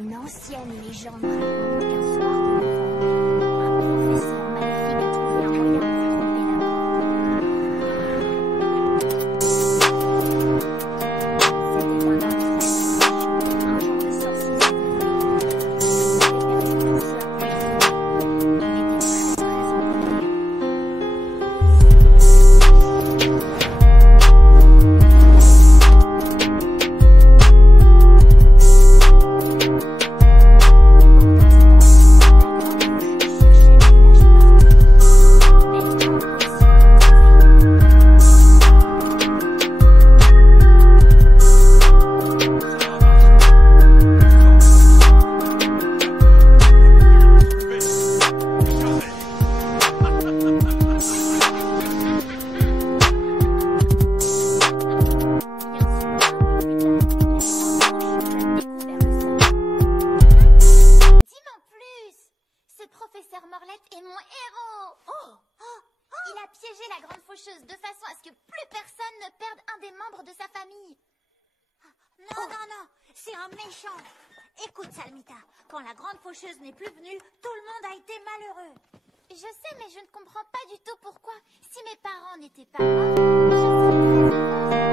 Une ancienne légende raconte qu'un soir de novembre, un professeur maléfique a trouvé un moyen de tromper la mort. C'était un homme très riche, un genre de sorcier soufflé. Il avait perdu tout cela pour le sauver. Il était très en colère. Professeur Morlette est mon héros. Il a piégé la grande faucheuse de façon à ce que plus personne ne perde un des membres de sa famille. Non, c'est un méchant. Écoute, Salmita, quand la grande faucheuse n'est plus venue, tout le monde a été malheureux. Je sais, mais je ne comprends pas du tout pourquoi. Si mes parents n'étaient pas morts, je serais très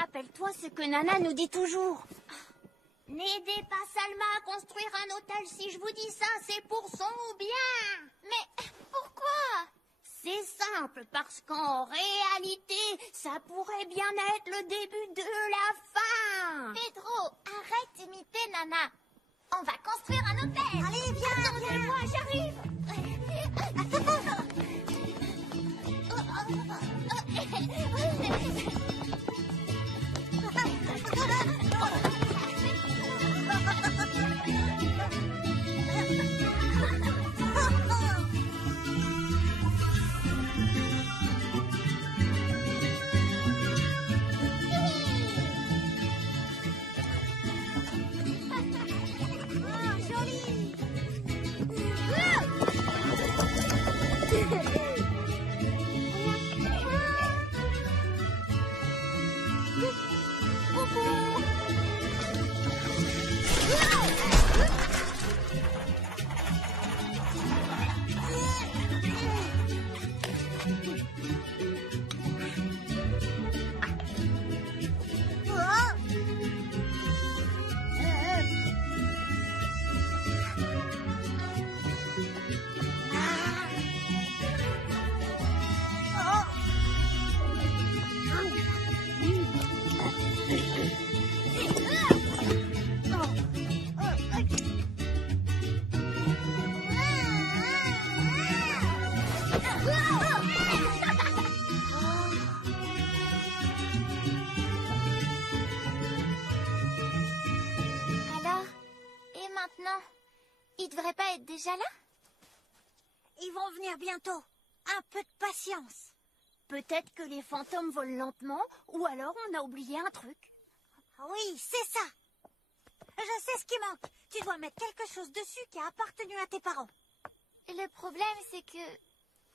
Rappelle-toi ce que Nana nous dit toujours. N'aidez pas Salma à construire un hôtel. Si je vous dis ça, c'est pour son bien. Mais pourquoi? C'est simple, parce qu'en réalité, ça pourrait bien être le début de la fin. Pedro, arrête d'imiter Nana. On va construire un hôtel. Allez, viens. Attendez-moi, j'arrive. Joli. déjà là? Ils vont venir bientôt. Un peu de patience. Peut-être que les fantômes volent lentement, ou alors on a oublié un truc. Oui, c'est ça. Je sais ce qui manque. Tu dois mettre quelque chose dessus qui a appartenu à tes parents. Le problème, c'est que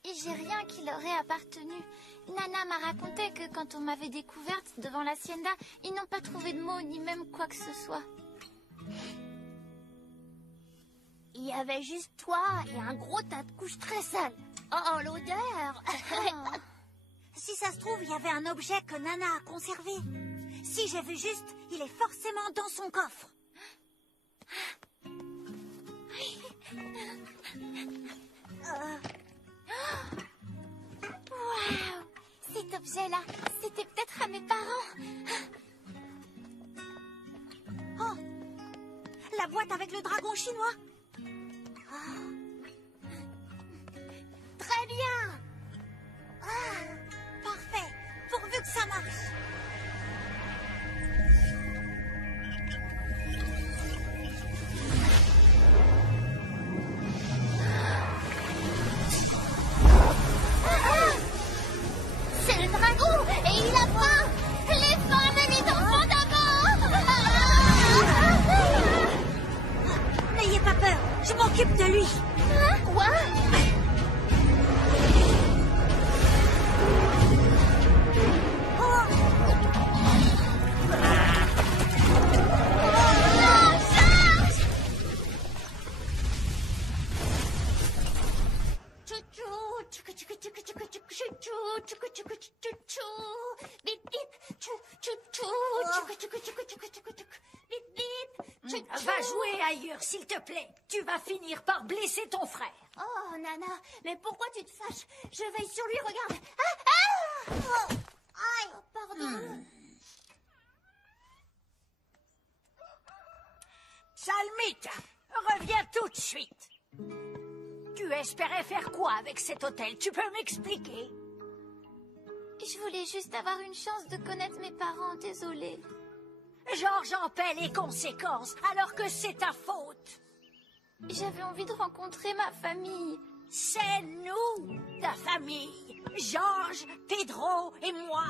j'ai rien qui leur ait appartenu. Nana m'a raconté que quand on m'avait découverte devant l'hacienda, ils n'ont pas trouvé de mots ni même quoi que ce soit. Il y avait juste toi et un gros tas de couches très sales. Oh, l'odeur! Si ça se trouve, il y avait un objet que Nana a conservé. Si j'ai vu juste, il est forcément dans son coffre. Waouh! Cet objet-là, c'était peut-être à mes parents. Oh! La boîte avec le dragon chinois. Très bien! Parfait, pourvu que ça marche. C'est le dragon et il a faim! Les femmes et les enfants d'abord! N'ayez pas peur, je m'occupe de lui. Quoi? Va jouer ailleurs, s'il te plaît. Tu vas finir par blesser ton frère. Oh, Nana, mais pourquoi tu te fâches? Je veille sur lui, regarde. Aïe, pardon. Salmita, reviens tout de suite. Tu espérais faire quoi avec cet hôtel? Tu peux m'expliquer? Je voulais juste avoir une chance de connaître mes parents, désolée. Georges en paie les conséquences, alors que c'est ta faute. J'avais envie de rencontrer ma famille. C'est nous, ta famille. Georges, Pedro et moi.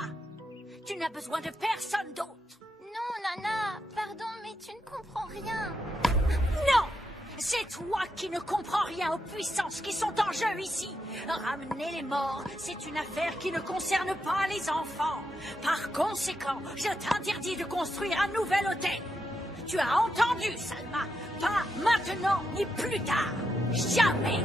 Tu n'as besoin de personne d'autre. Non, Nana, pardon, mais tu ne comprends rien. Non! C'est toi qui ne comprends rien aux puissances qui sont en jeu ici. Ramener les morts, c'est une affaire qui ne concerne pas les enfants. Par conséquent, je t'interdis de construire un nouvel hôtel. Tu as entendu, Salma? Pas maintenant ni plus tard. Jamais!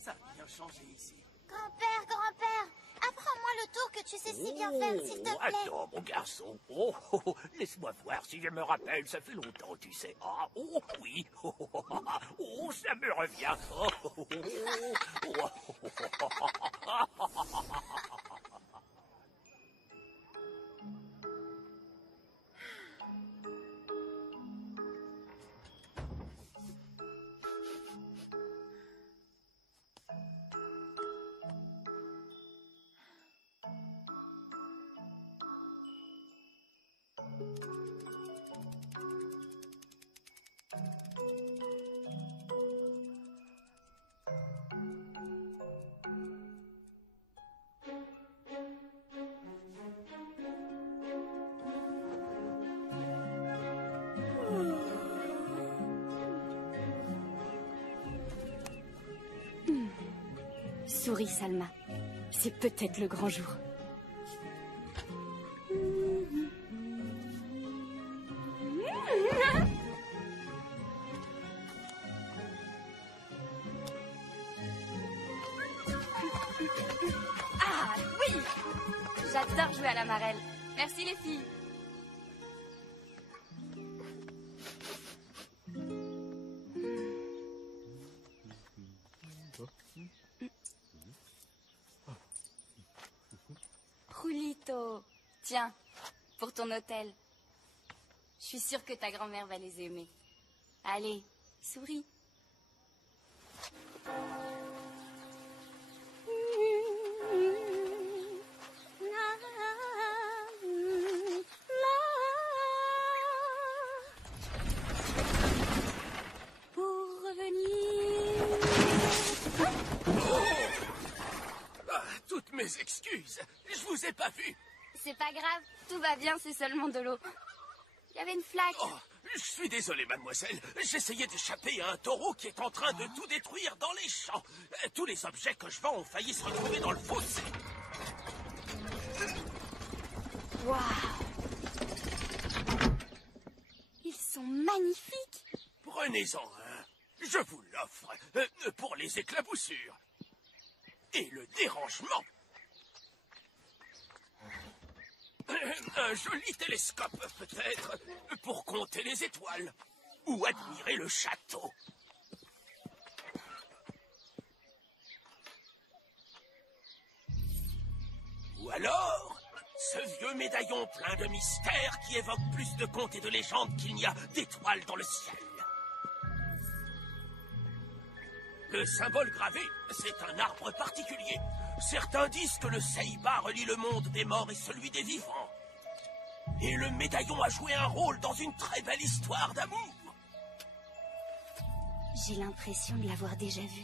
Ça a bien changé ici. Grand-père, apprends-moi le tour que tu sais si bien faire, s'il te plaît. Attends, mon garçon. Laisse-moi voir si je me rappelle. Ça fait longtemps, tu sais. Ah, oh, oui. Oh, ça me revient. Souris, Salma. C'est peut-être le grand jour. Ah, oui! J'adore jouer à la marelle. Merci les filles. Julito, tiens, pour ton hôtel. Je suis sûre que ta grand-mère va les aimer. Allez, souris. mes excuses. Je vous ai pas vu. C'est pas grave, tout va bien, c'est seulement de l'eau. Il y avait une flaque. Oh, je suis désolé, mademoiselle. J'essayais d'échapper à un taureau qui est en train de tout détruire dans les champs. Tous les objets que je vends ont failli se retrouver dans le fossé. Waouh! Ils sont magnifiques. Prenez-en un. Je vous l'offre pour les éclaboussures. Et le dérangement. Un joli télescope, peut-être, pour compter les étoiles. Ou admirer le château. Ou alors, ce vieux médaillon plein de mystères qui évoque plus de contes et de légendes qu'il n'y a d'étoiles dans le ciel. Le symbole gravé, c'est un arbre particulier. Certains disent que le Seiba relie le monde des morts et celui des vivants. Et le médaillon a joué un rôle dans une très belle histoire d'amour. J'ai l'impression de l'avoir déjà vu.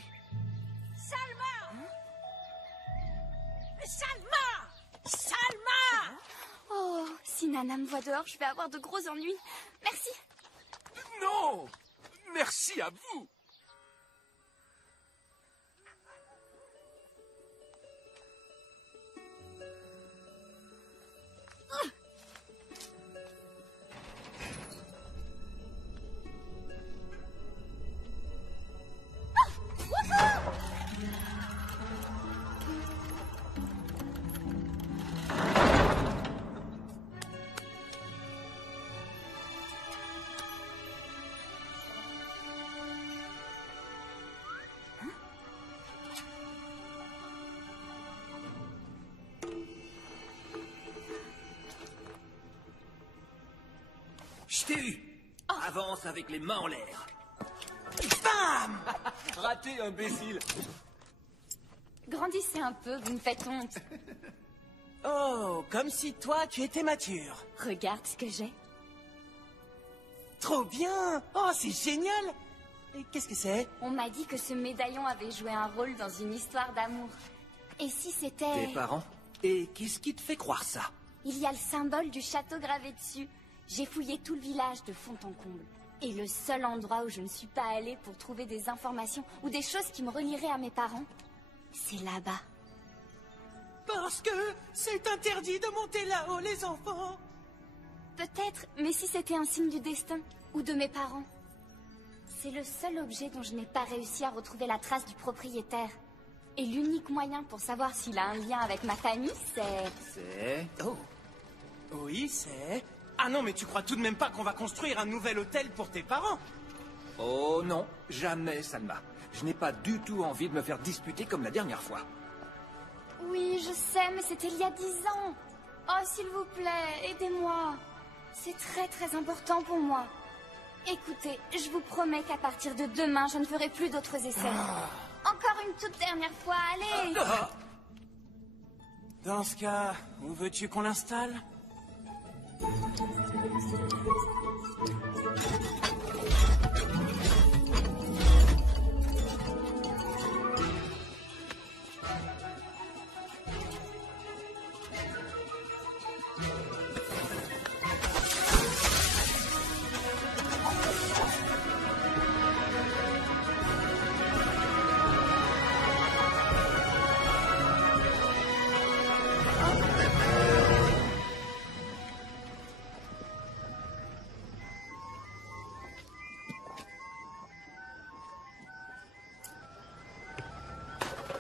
Salma! Salma! Salma! Oh, si Nana me voit dehors, je vais avoir de gros ennuis. Merci. Non! Merci à vous! Je t'ai eu. Avance avec les mains en l'air. Bam! Raté, imbécile. Grandissez un peu, vous me faites honte. Oh, comme si toi, tu étais mature. Regarde ce que j'ai. Trop bien! Oh, c'est génial! Et qu'est-ce que c'est? On m'a dit que ce médaillon avait joué un rôle dans une histoire d'amour. Et si c'était... Tes parents? Et qu'est-ce qui te fait croire ça? Il y a le symbole du château gravé dessus. J'ai fouillé tout le village de fond en comble. Et le seul endroit où je ne suis pas allée pour trouver des informations ou des choses qui me relieraient à mes parents, c'est là-bas. Parce que c'est interdit de monter là-haut, les enfants. Peut-être, mais si c'était un signe du destin ou de mes parents. C'est le seul objet dont je n'ai pas réussi à retrouver la trace du propriétaire. Et l'unique moyen pour savoir s'il a un lien avec ma famille, c'est... C'est... Oh. Oui, c'est... Ah non, mais tu crois tout de même pas qu'on va construire un nouvel hôtel pour tes parents? Oh non, jamais, Salma. Je n'ai pas du tout envie de me faire disputer comme la dernière fois. Oui, je sais, mais c'était il y a 10 ans. Oh, s'il vous plaît, aidez-moi. C'est très très important pour moi. Écoutez, je vous promets qu'à partir de demain, je ne ferai plus d'autres essais. Encore une toute dernière fois, allez. Dans ce cas, où veux-tu qu'on l'installe?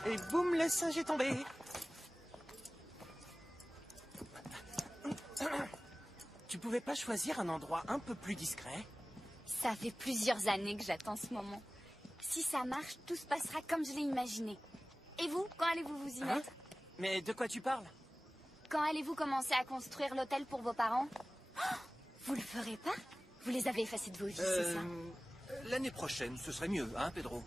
Et boum, le singe est tombé. Tu pouvais pas choisir un endroit un peu plus discret? Ça fait plusieurs années que j'attends ce moment. Si ça marche, tout se passera comme je l'ai imaginé. Et vous, quand allez-vous vous y mettre? Mais de quoi tu parles? Quand allez-vous commencer à construire l'hôtel pour vos parents? Oh, vous le ferez pas? Vous les avez effacés de vos vies, c'est ça? L'année prochaine, ce serait mieux, hein, Pedro?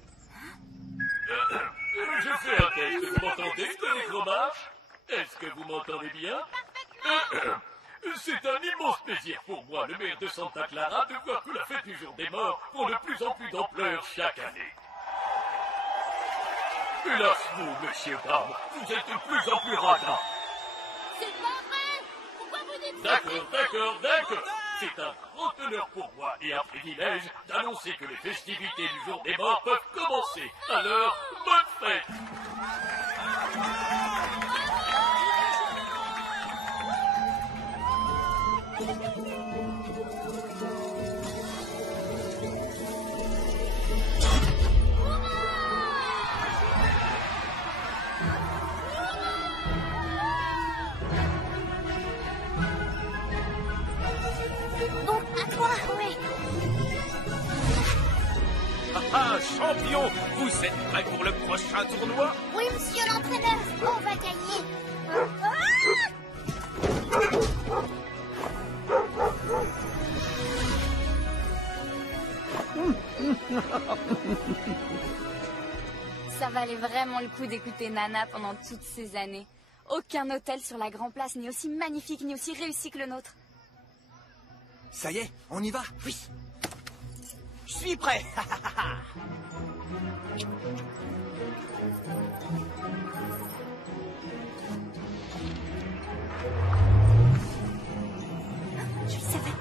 Je fais un test. Vous m'entendez, Téléchromage? Est-ce que vous m'entendez bien? C'est un immense plaisir pour moi, le maire de Santa Clara, de voir que la fête du jour des morts prend de plus en plus d'ampleur chaque année. Hélas, vous, monsieur Bram, vous êtes de plus en plus radin. C'est pas vrai! Pourquoi vous dites ça? D'accord. C'est un grand honneur pour moi et un privilège d'annoncer que les festivités du jour des morts peuvent commencer. Alors, bonne fête! Bon, à toi, oui. Ah, champion! Vous êtes prêts pour le prochain tournoi? Oui, monsieur l'entraîneur, on va gagner. Ça valait vraiment le coup d'écouter Nana pendant toutes ces années. Aucun hôtel sur la Grand Place n'est aussi magnifique ni aussi réussi que le nôtre. Ça y est, on y va? Oui. Je suis prêt.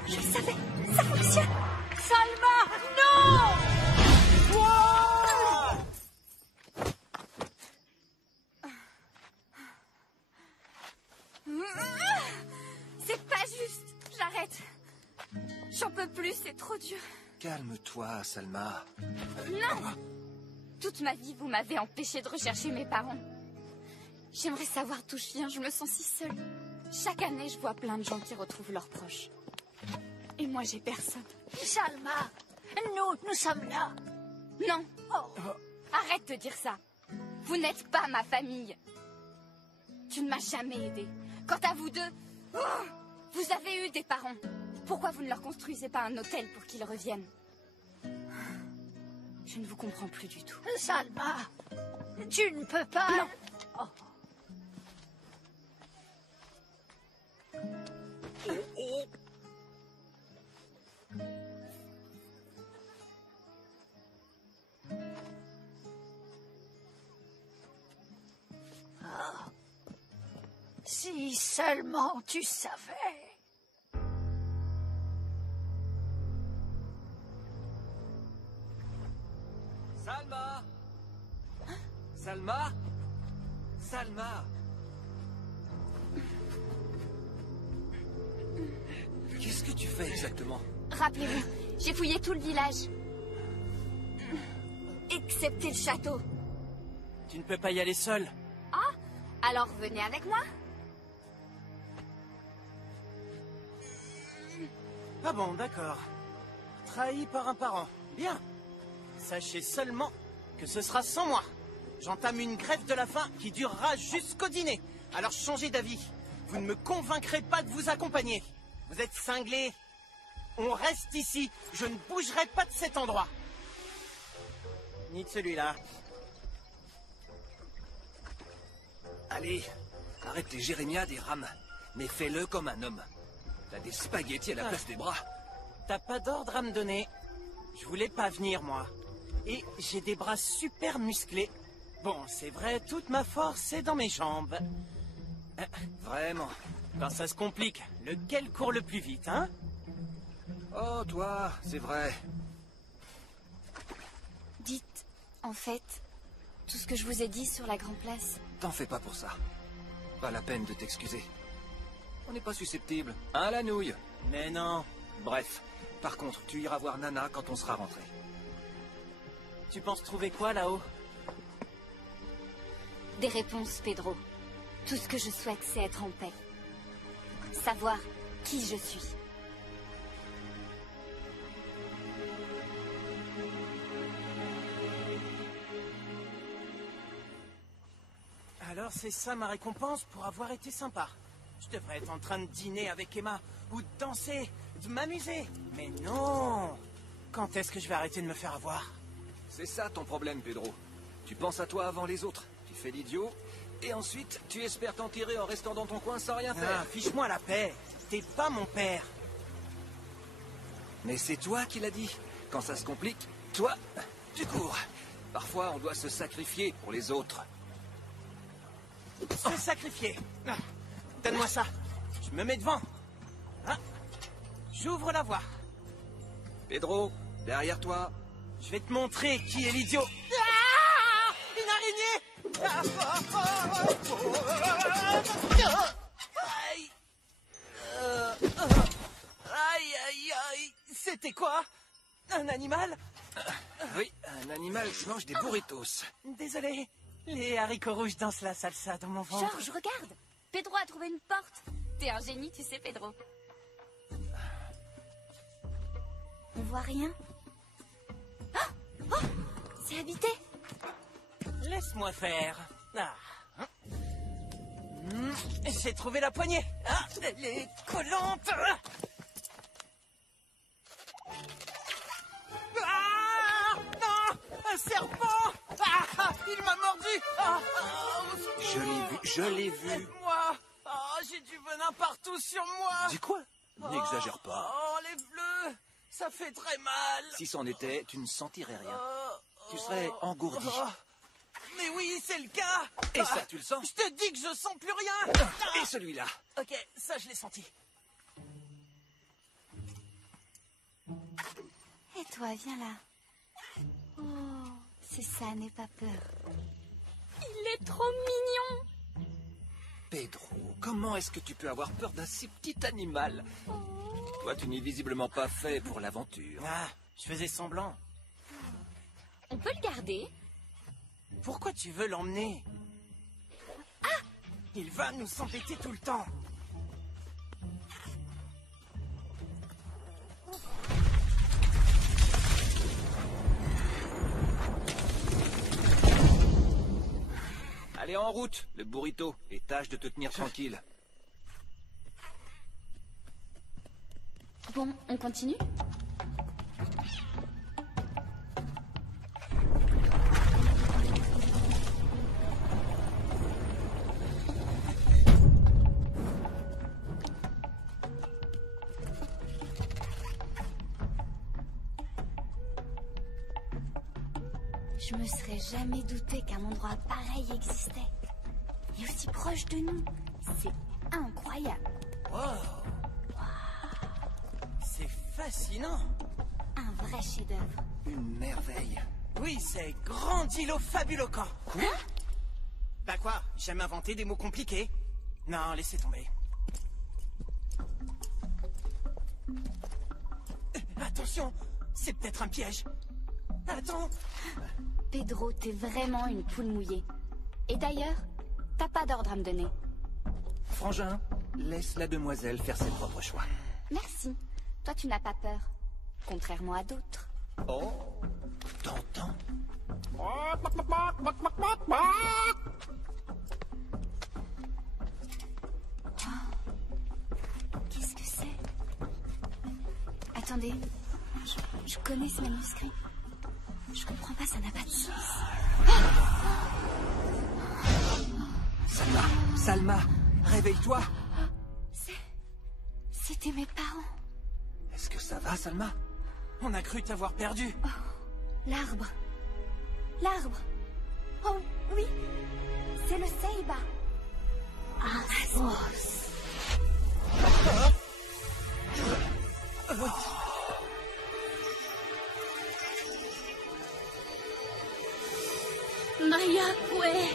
Je le savais, ça fonctionne. Salma, non! C'est pas juste. J'arrête. J'en peux plus, c'est trop dur. Calme-toi, Salma. Non! Toute ma vie, vous m'avez empêché de rechercher mes parents. J'aimerais savoir d'où je viens, je me sens si seule. Chaque année, je vois plein de gens qui retrouvent leurs proches. Et moi, j'ai personne. Salma, nous sommes là. Non. Arrête de dire ça. Vous n'êtes pas ma famille. Tu ne m'as jamais aidée. Quant à vous deux, vous avez eu des parents. Pourquoi vous ne leur construisez pas un hôtel pour qu'ils reviennent? Je ne vous comprends plus du tout. Salma, tu ne peux pas... Non. Oh. Si seulement tu savais. Salma! Salma? Salma! Qu'est-ce que tu fais exactement? Rappelez-vous, j'ai fouillé tout le village. Excepté le château. Tu ne peux pas y aller seul. Ah, alors venez avec moi. Ah bon, d'accord. Trahi par un parent. Bien. Sachez seulement que ce sera sans moi. J'entame une grève de la faim qui durera jusqu'au dîner. Alors changez d'avis. Vous ne me convaincrez pas de vous accompagner. Vous êtes cinglés. On reste ici. Je ne bougerai pas de cet endroit. Ni de celui-là. Allez, arrête tes jérémiades et rame. Mais fais-le comme un homme. T'as des spaghettis à la place des bras. T'as pas d'ordre à me donner. Je voulais pas venir, moi. Et j'ai des bras super musclés. Bon, c'est vrai, toute ma force est dans mes jambes. Vraiment? Quand ça se complique, lequel court le plus vite, hein? Oh, toi, c'est vrai. Dites, en fait, tout ce que je vous ai dit sur la Grand Place. T'en fais pas pour ça. Pas la peine de t'excuser. On n'est pas susceptible, hein, la nouille? Mais non. Bref, par contre, tu iras voir Nana quand on sera rentré. Tu penses trouver quoi, là-haut? Des réponses, Pedro. Tout ce que je souhaite, c'est être en paix. Savoir qui je suis. Alors c'est ça ma récompense pour avoir été sympa. Je devrais être en train de dîner avec Emma, ou de danser, de m'amuser. Mais non! Quand est-ce que je vais arrêter de me faire avoir? C'est ça ton problème, Pedro. Tu penses à toi avant les autres, tu fais l'idiot, et ensuite tu espères t'en tirer en restant dans ton coin sans rien faire. Ah, fiche-moi la paix. T'es pas mon père. Mais c'est toi qui l'as dit. Quand ça se complique, toi, tu cours. Parfois, on doit se sacrifier pour les autres. Se sacrifier. Ah, donne-moi ça. Je me mets devant. Ah, j'ouvre la voie. Pedro, derrière toi. Je vais te montrer qui est l'idiot. Ah, une araignée. Ah, oh, oh, oh, oh. Aïe. Aïe, aïe, aïe. C'était quoi? Un animal? Oui, un animal qui mange des burritos. Désolé. Les haricots rouges dansent la salsa dans mon ventre. Georges, regarde. Pedro a trouvé une porte. T'es un génie, tu sais, Pedro. On voit rien. Oh, c'est habité. Laisse-moi faire. Ah. J'ai trouvé la poignée. Ah, elle est collante. Ah, non, un serpent. Ah, il m'a mordu. Ah, Je l'ai vu. Aide-moi. Ah, j'ai du venin partout sur moi. Dis quoi? N'exagère pas. Oh, les bleus, ça fait très mal. Si c'en était, tu ne sentirais rien. Tu serais engourdi. Mais oui, c'est le cas. Et ça, tu le sens? Je te dis que je sens plus rien. Et celui-là? Ok, ça je l'ai senti. Et toi, viens là. Oh, c'est ça, n'aie pas peur. Il est trop mignon. Pedro, comment est-ce que tu peux avoir peur d'un si petit animal? Toi, tu n'es visiblement pas fait pour l'aventure. Ah, je faisais semblant. On peut le garder? Pourquoi tu veux l'emmener? Ah! Il va nous embêter tout le temps. Allez, en route, le burrito, et tâche de te tenir tranquille. Bon, on continue? Je me serais jamais douté qu'un endroit pareil existait. Et aussi proche de nous. C'est incroyable. Wow. C'est fascinant. Un vrai chef-d'œuvre. Une merveille. Oui, c'est grandilofabuloquent. Quoi? Bah quoi? J'aime inventer des mots compliqués. Non, laissez tomber. Attention, c'est peut-être un piège. Attends. Pedro, t'es vraiment une poule mouillée. Et d'ailleurs, t'as pas d'ordre à me donner. Frangin, laisse la demoiselle faire ses propres choix. Merci. Toi, tu n'as pas peur. Contrairement à d'autres. Oh, t'entends? Qu'est-ce que c'est? Attendez. Je connais ce manuscrit. Je comprends pas, ça n'a pas de sens. Salma, réveille-toi. C'était mes parents. Est-ce que ça va, Salma? On a cru t'avoir perdu. Oh, l'arbre. L'arbre. Oh, oui. C'est le Ceiba. Asmos. Maya, ouais.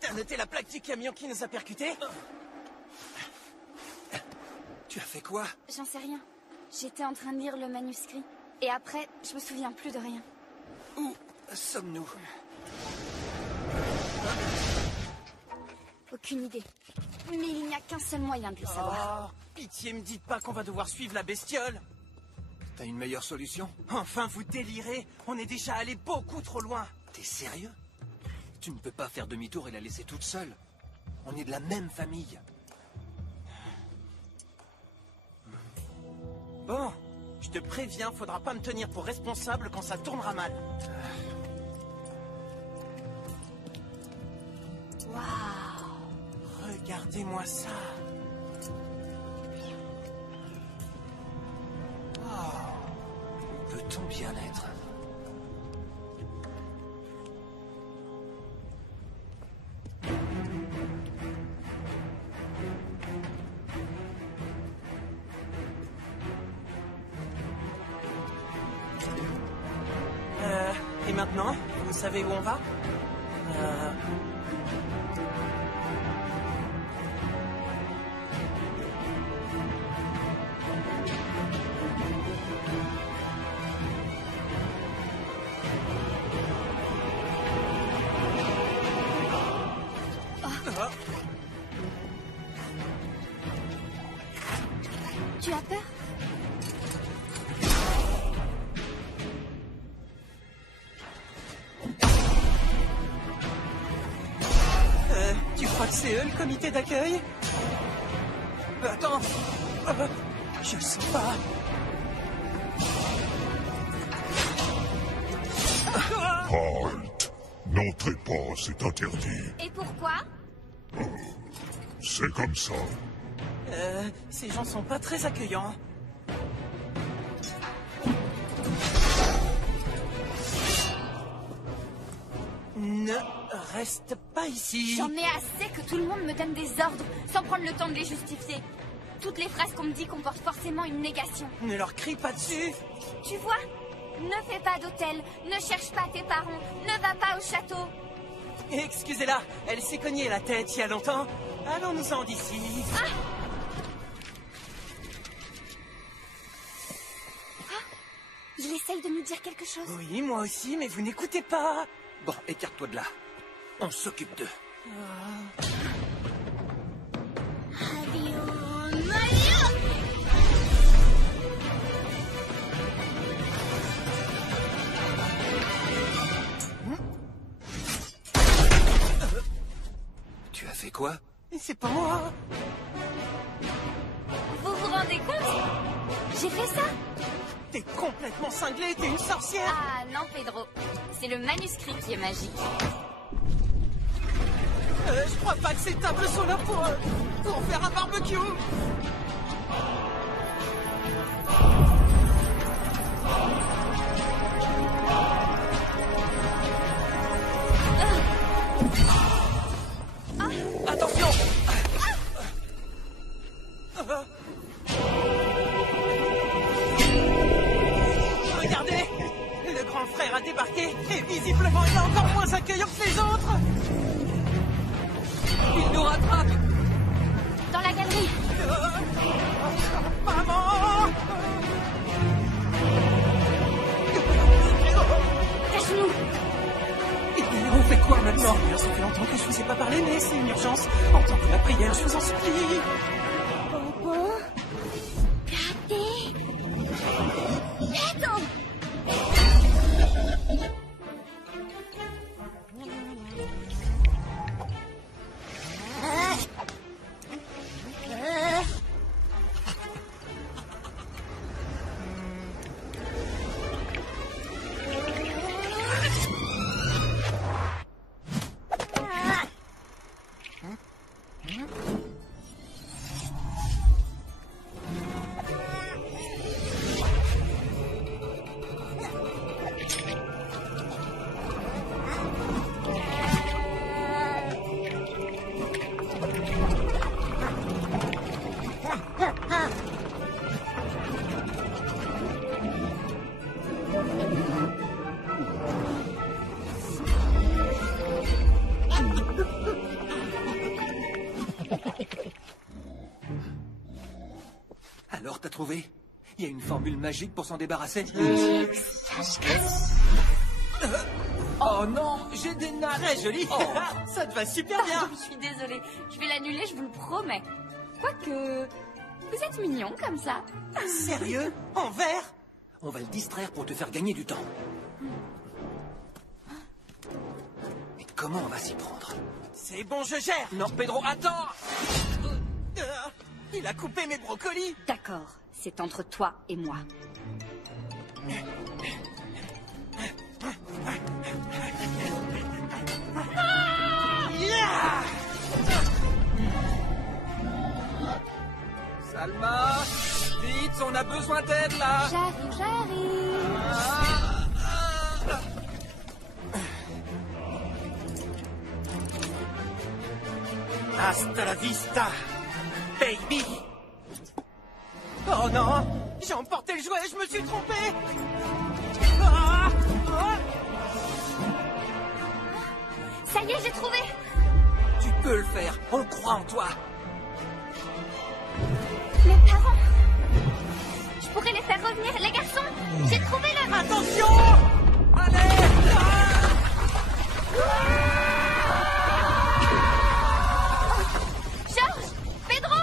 T'as noté la plaque du camion qui nous a percutés? Tu as fait quoi? J'en sais rien. J'étais en train de lire le manuscrit. Et après, je me souviens plus de rien. Où sommes-nous? Aucune idée. Mais il n'y a qu'un seul moyen de le savoir. Oh, pitié, me dites pas qu'on va devoir suivre la bestiole. T'as une meilleure solution? Enfin, vous délirez. On est déjà allé beaucoup trop loin. T'es sérieux? Tu ne peux pas faire demi-tour et la laisser toute seule. On est de la même famille. Bon, je te préviens, faudra pas me tenir pour responsable quand ça tournera mal. Regardez-moi ça. Où peut-on bien être? Et maintenant, vous savez où on va? Tu as peur? Tu crois que c'est eux le comité d'accueil? Attends, je le sens pas. Halt! N'entrez pas, c'est interdit. Et pourquoi? C'est comme ça. Ces gens sont pas très accueillants. Ne reste pas ici. J'en ai assez que tout le monde me donne des ordres sans prendre le temps de les justifier. Toutes les phrases qu'on me dit comportent forcément une négation. Ne leur crie pas dessus. Tu vois? Ne fais pas d'hôtel, ne cherche pas tes parents, ne va pas au château. Excusez-la, elle s'est cognée la tête il y a longtemps. Allons-nous-en d'ici. Il essaye de nous dire quelque chose. Oui, moi aussi, mais vous n'écoutez pas. Bon, écarte-toi de là. On s'occupe d'eux. Tu as fait quoi? C'est pas moi. Vous vous rendez compte? J'ai fait ça? T'es complètement cinglé, t'es une sorcière. Ah non, Pedro. C'est le manuscrit qui est magique. Je crois pas que ces tables sont là pour faire un barbecue. Attention! Regardez! Le grand frère a débarqué et visiblement il est encore moins accueillant que les autres. Il nous rattrape. Dans la galerie. Maman! Cache-nous. On fait quoi maintenant? Ça fait longtemps que je vous ai pas parlé, mais c'est une urgence. Entendez la prière, je vous en supplie. Bobo. Gardez. Pedro. Alors, t'as trouvé? Il y a une formule magique pour s'en débarrasser? Oh non, j'ai des nattes! Très joli. Ça te va super bien. Pardon, je suis désolée. Je vais l'annuler, je vous le promets. Quoique, vous êtes mignon comme ça. Sérieux? En verre? On va le distraire pour te faire gagner du temps. Mais comment on va s'y prendre? C'est bon, je gère. Non, Pedro, attends! Il a coupé mes brocolis. D'accord, c'est entre toi et moi. Salma, vite, on a besoin d'aide là. J'arrive. Hasta la vista, baby. Oh non, j'ai emporté le jouet, je me suis trompé. Ça y est, j'ai trouvé. Tu peux le faire, on croit en toi. Mes parents. Je pourrais les faire revenir, les garçons. J'ai trouvé le... Attention! Allez! Georges! Pedro!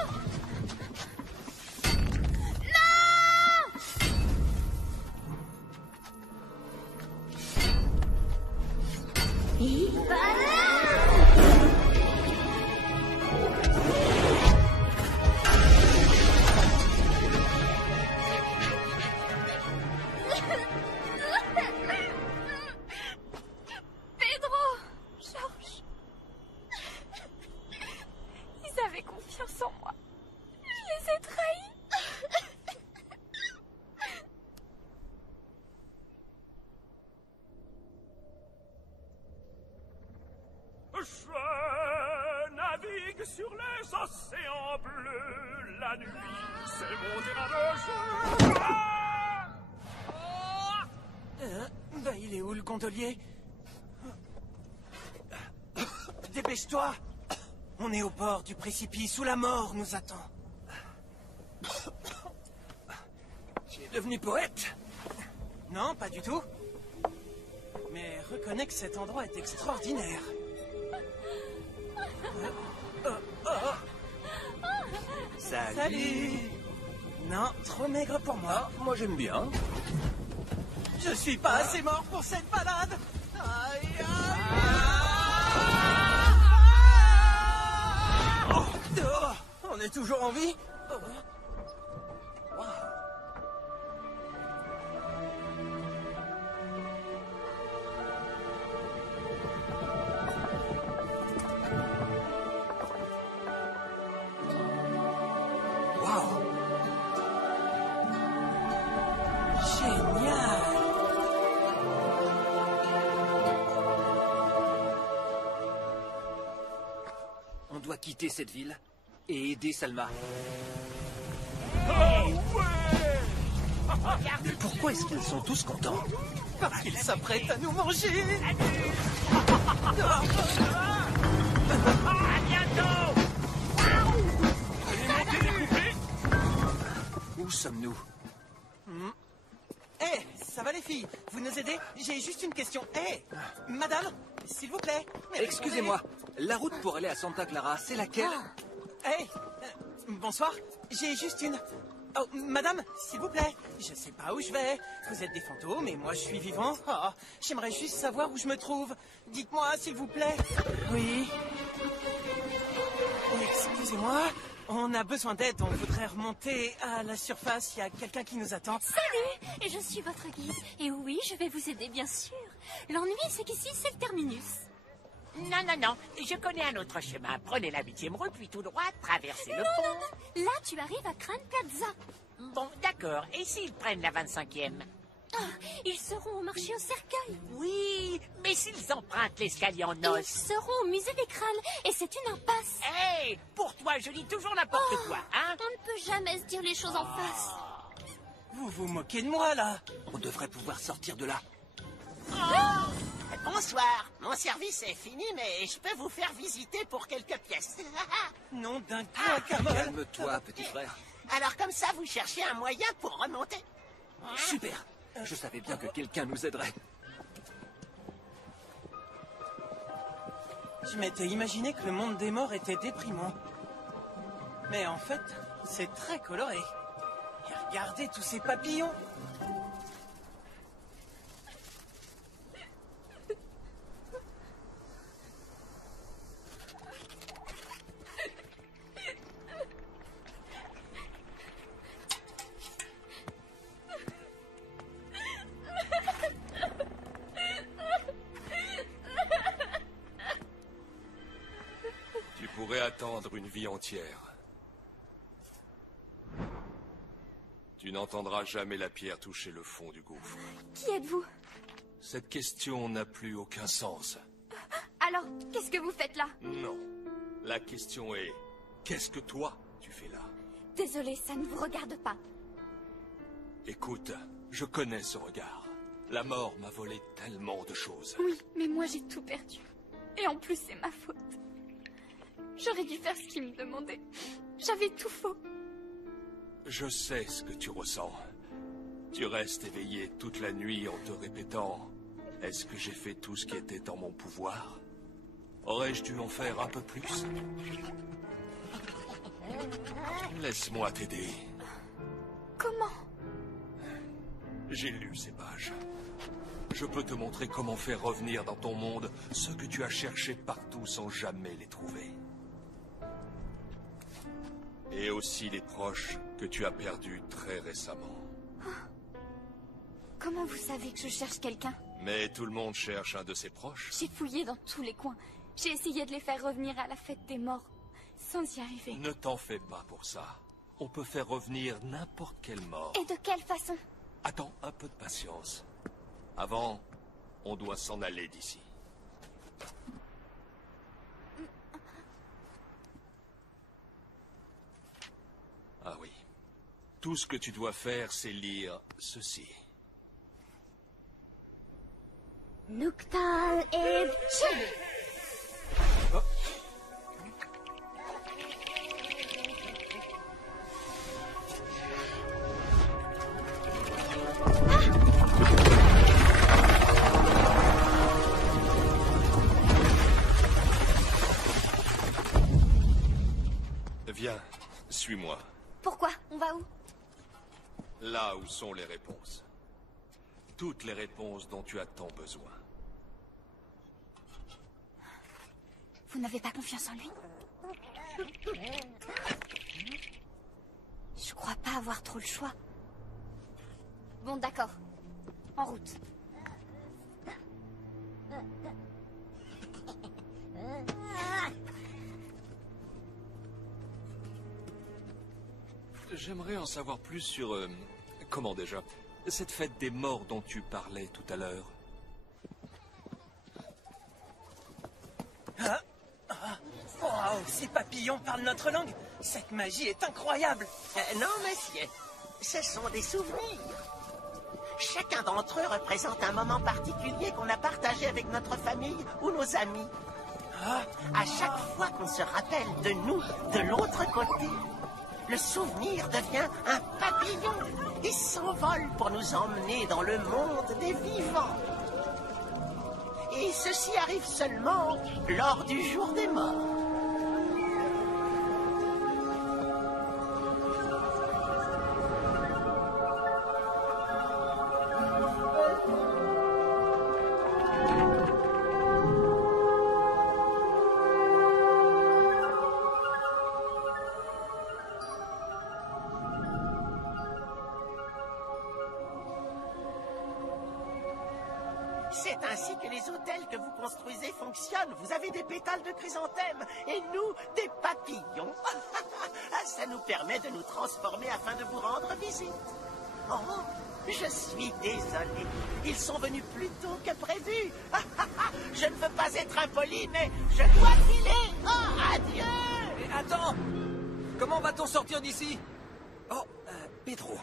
Pedro! Georges! Ils avaient confiance en moi. Je les ai trahis. Je navigue sur les océans bleus la nuit. C'est mon terrain de jeu. Bah, il est où le gondolier? Dépêche-toi! On est au bord du précipice où la mort nous attend. Tu es devenu poète? Non, pas du tout. Mais reconnais que cet endroit est extraordinaire. Salut! Non, trop maigre pour moi. Moi j'aime bien. Je suis pas assez mort pour cette balade. Aïe, aïe. Oh, on est toujours en vie? Waouh! Génial! On doit quitter cette ville et aider Salma. Mais pourquoi est-ce qu'ils sont tous contents? Parce qu'il s'apprête à nous manger. Où sommes-nous? Eh, ça va les filles? Vous nous aidez? J'ai juste une question. Eh, madame, s'il vous plaît. Mais Excusez-moi, la route pour aller à Santa Clara, c'est laquelle? Eh, bonsoir. J'ai juste une... Oh, madame, s'il vous plaît. Je sais pas où je vais. Vous êtes des fantômes et moi je suis vivant. Oh, j'aimerais juste savoir où je me trouve. Dites-moi, s'il vous plaît. Oui. Excusez-moi. On a besoin d'aide. On voudrait remonter à la surface. Il y a quelqu'un qui nous attend. Salut, je suis votre guide. Et oui, je vais vous aider, bien sûr. L'ennui, c'est qu'ici, c'est le terminus. Non, non, non, je connais un autre chemin. Prenez la 8e rue, puis tout droit, traversez le pont. Là, tu arrives à Crane Plaza. Bon, d'accord. Et s'ils prennent la 25e? Ah, ils seront au marché au cercueil. Oui, mais s'ils empruntent l'escalier en Ils os? seront au musée des crânes. Et c'est une impasse. Hé, pour toi, je dis toujours n'importe quoi, hein? On ne peut jamais se dire les choses en face. Vous vous moquez de moi, là? On devrait pouvoir sortir de là. Bonsoir, mon service est fini, mais je peux vous faire visiter pour quelques pièces. Non, d'un guacamole. Calme-toi, petit frère. Alors comme ça, vous cherchez un moyen pour remonter? Super. Je savais bien que quelqu'un nous aiderait. Je m'étais imaginé que le monde des morts était déprimant. Mais en fait, c'est très coloré. Et regardez tous ces papillons. Tu pourrais attendre une vie entière. n'entendras jamais la pierre toucher le fond du gouffre. Qui êtes-vous? Cette question n'a plus aucun sens. Alors, qu'est-ce que vous faites là? Non. La question est, qu'est-ce que toi, tu fais là? Désolée, ça ne vous regarde pas. Écoute, je connais ce regard. La mort m'a volé tellement de choses. Oui, mais moi j'ai tout perdu. Et en plus, c'est ma faute. J'aurais dû faire ce qu'il me demandait. J'avais tout faux. Je sais ce que tu ressens. Tu restes éveillé toute la nuit en te répétant « Est-ce que j'ai fait tout ce qui était en mon pouvoir? Aurais-je dû en faire un peu plus ?» Laisse-moi t'aider. Comment? J'ai lu ces pages. Je peux te montrer comment faire revenir dans ton monde ce que tu as cherché partout sans jamais les trouver. Et aussi les proches que tu as perdus très récemment. Comment vous savez que je cherche quelqu'un? Mais tout le monde cherche un de ses proches. J'ai fouillé dans tous les coins. J'ai essayé de les faire revenir à la fête des morts, sans y arriver. Ne t'en fais pas pour ça. On peut faire revenir n'importe quel mort. Et de quelle façon? Attends un peu de patience. Avant, on doit s'en aller d'ici. Ah oui. Tout ce que tu dois faire, c'est lire ceci. Nuktal Ed Chil. Viens, suis-moi. Pourquoi? On va où? Là où sont les réponses. Toutes les réponses dont tu as tant besoin. Vous n'avez pas confiance en lui? Je crois pas avoir trop le choix. Bon, d'accord. En route. J'aimerais en savoir plus sur... comment déjà? Cette fête des morts dont tu parlais tout à l'heure. Wow, ces papillons parlent notre langue. Cette magie est incroyable. Non, monsieur. Ce sont des souvenirs. Chacun d'entre eux représente un moment particulier qu'on a partagé avec notre famille ou nos amis. À chaque fois qu'on se rappelle de nous de l'autre côté, le souvenir devient un papillon et s'envole pour nous emmener dans le monde des vivants. Et ceci arrive seulement lors du jour des morts. C'est ainsi que les hôtels que vous construisez fonctionnent. Vous avez des pétales de chrysanthème et nous, des papillons. Ça nous permet de nous transformer afin de vous rendre visite. Oh, je suis désolé. Ils sont venus plus tôt que prévu. Je ne veux pas être impoli, mais je dois filer. Oh, adieu. Mais attends! Comment va-t-on sortir d'ici? Oh, Pedro.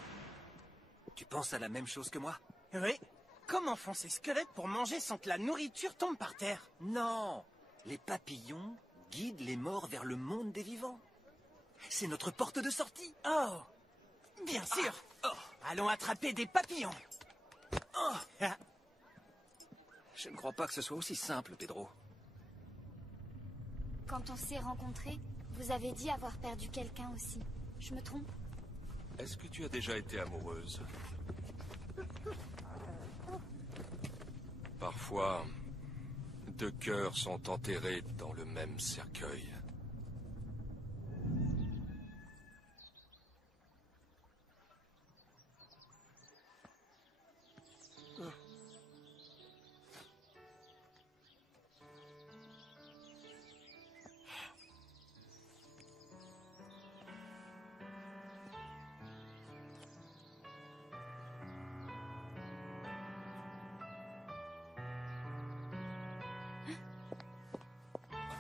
Tu penses à la même chose que moi? Oui. Comment font ces squelettes pour manger sans que la nourriture tombe par terre? Non! Les papillons guident les morts vers le monde des vivants. C'est notre porte de sortie. Oh! Bien sûr! Allons attraper des papillons! Je ne crois pas que ce soit aussi simple, Pedro. Quand on s'est rencontrés, vous avez dit avoir perdu quelqu'un aussi. Je me trompe? Est-ce que tu as déjà été amoureuse? Parfois, deux cœurs sont enterrés dans le même cercueil.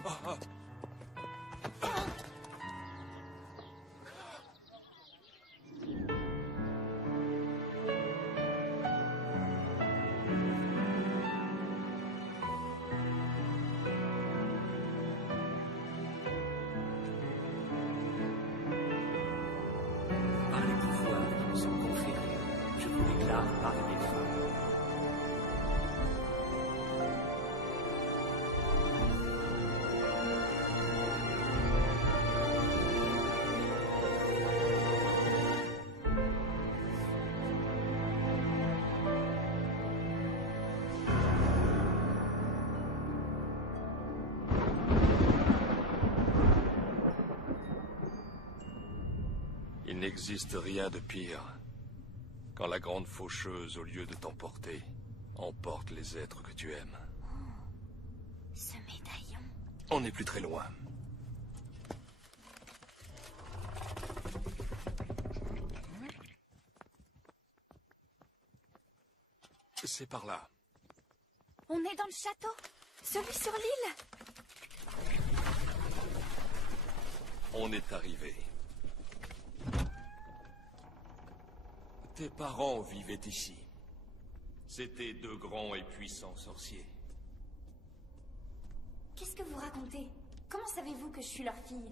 Par les pouvoirs qui me sont conférés, je vous déclare par les défunts. Il n'existe rien de pire quand la grande faucheuse, au lieu de t'emporter, emporte les êtres que tu aimes. Ce médaillon. On n'est plus très loin. C'est par là. On est dans le château? Celui sur l'île? On est arrivé. Tes parents vivaient ici. C'étaient deux grands et puissants sorciers. Qu'est-ce que vous racontez? Comment savez-vous que je suis leur fille?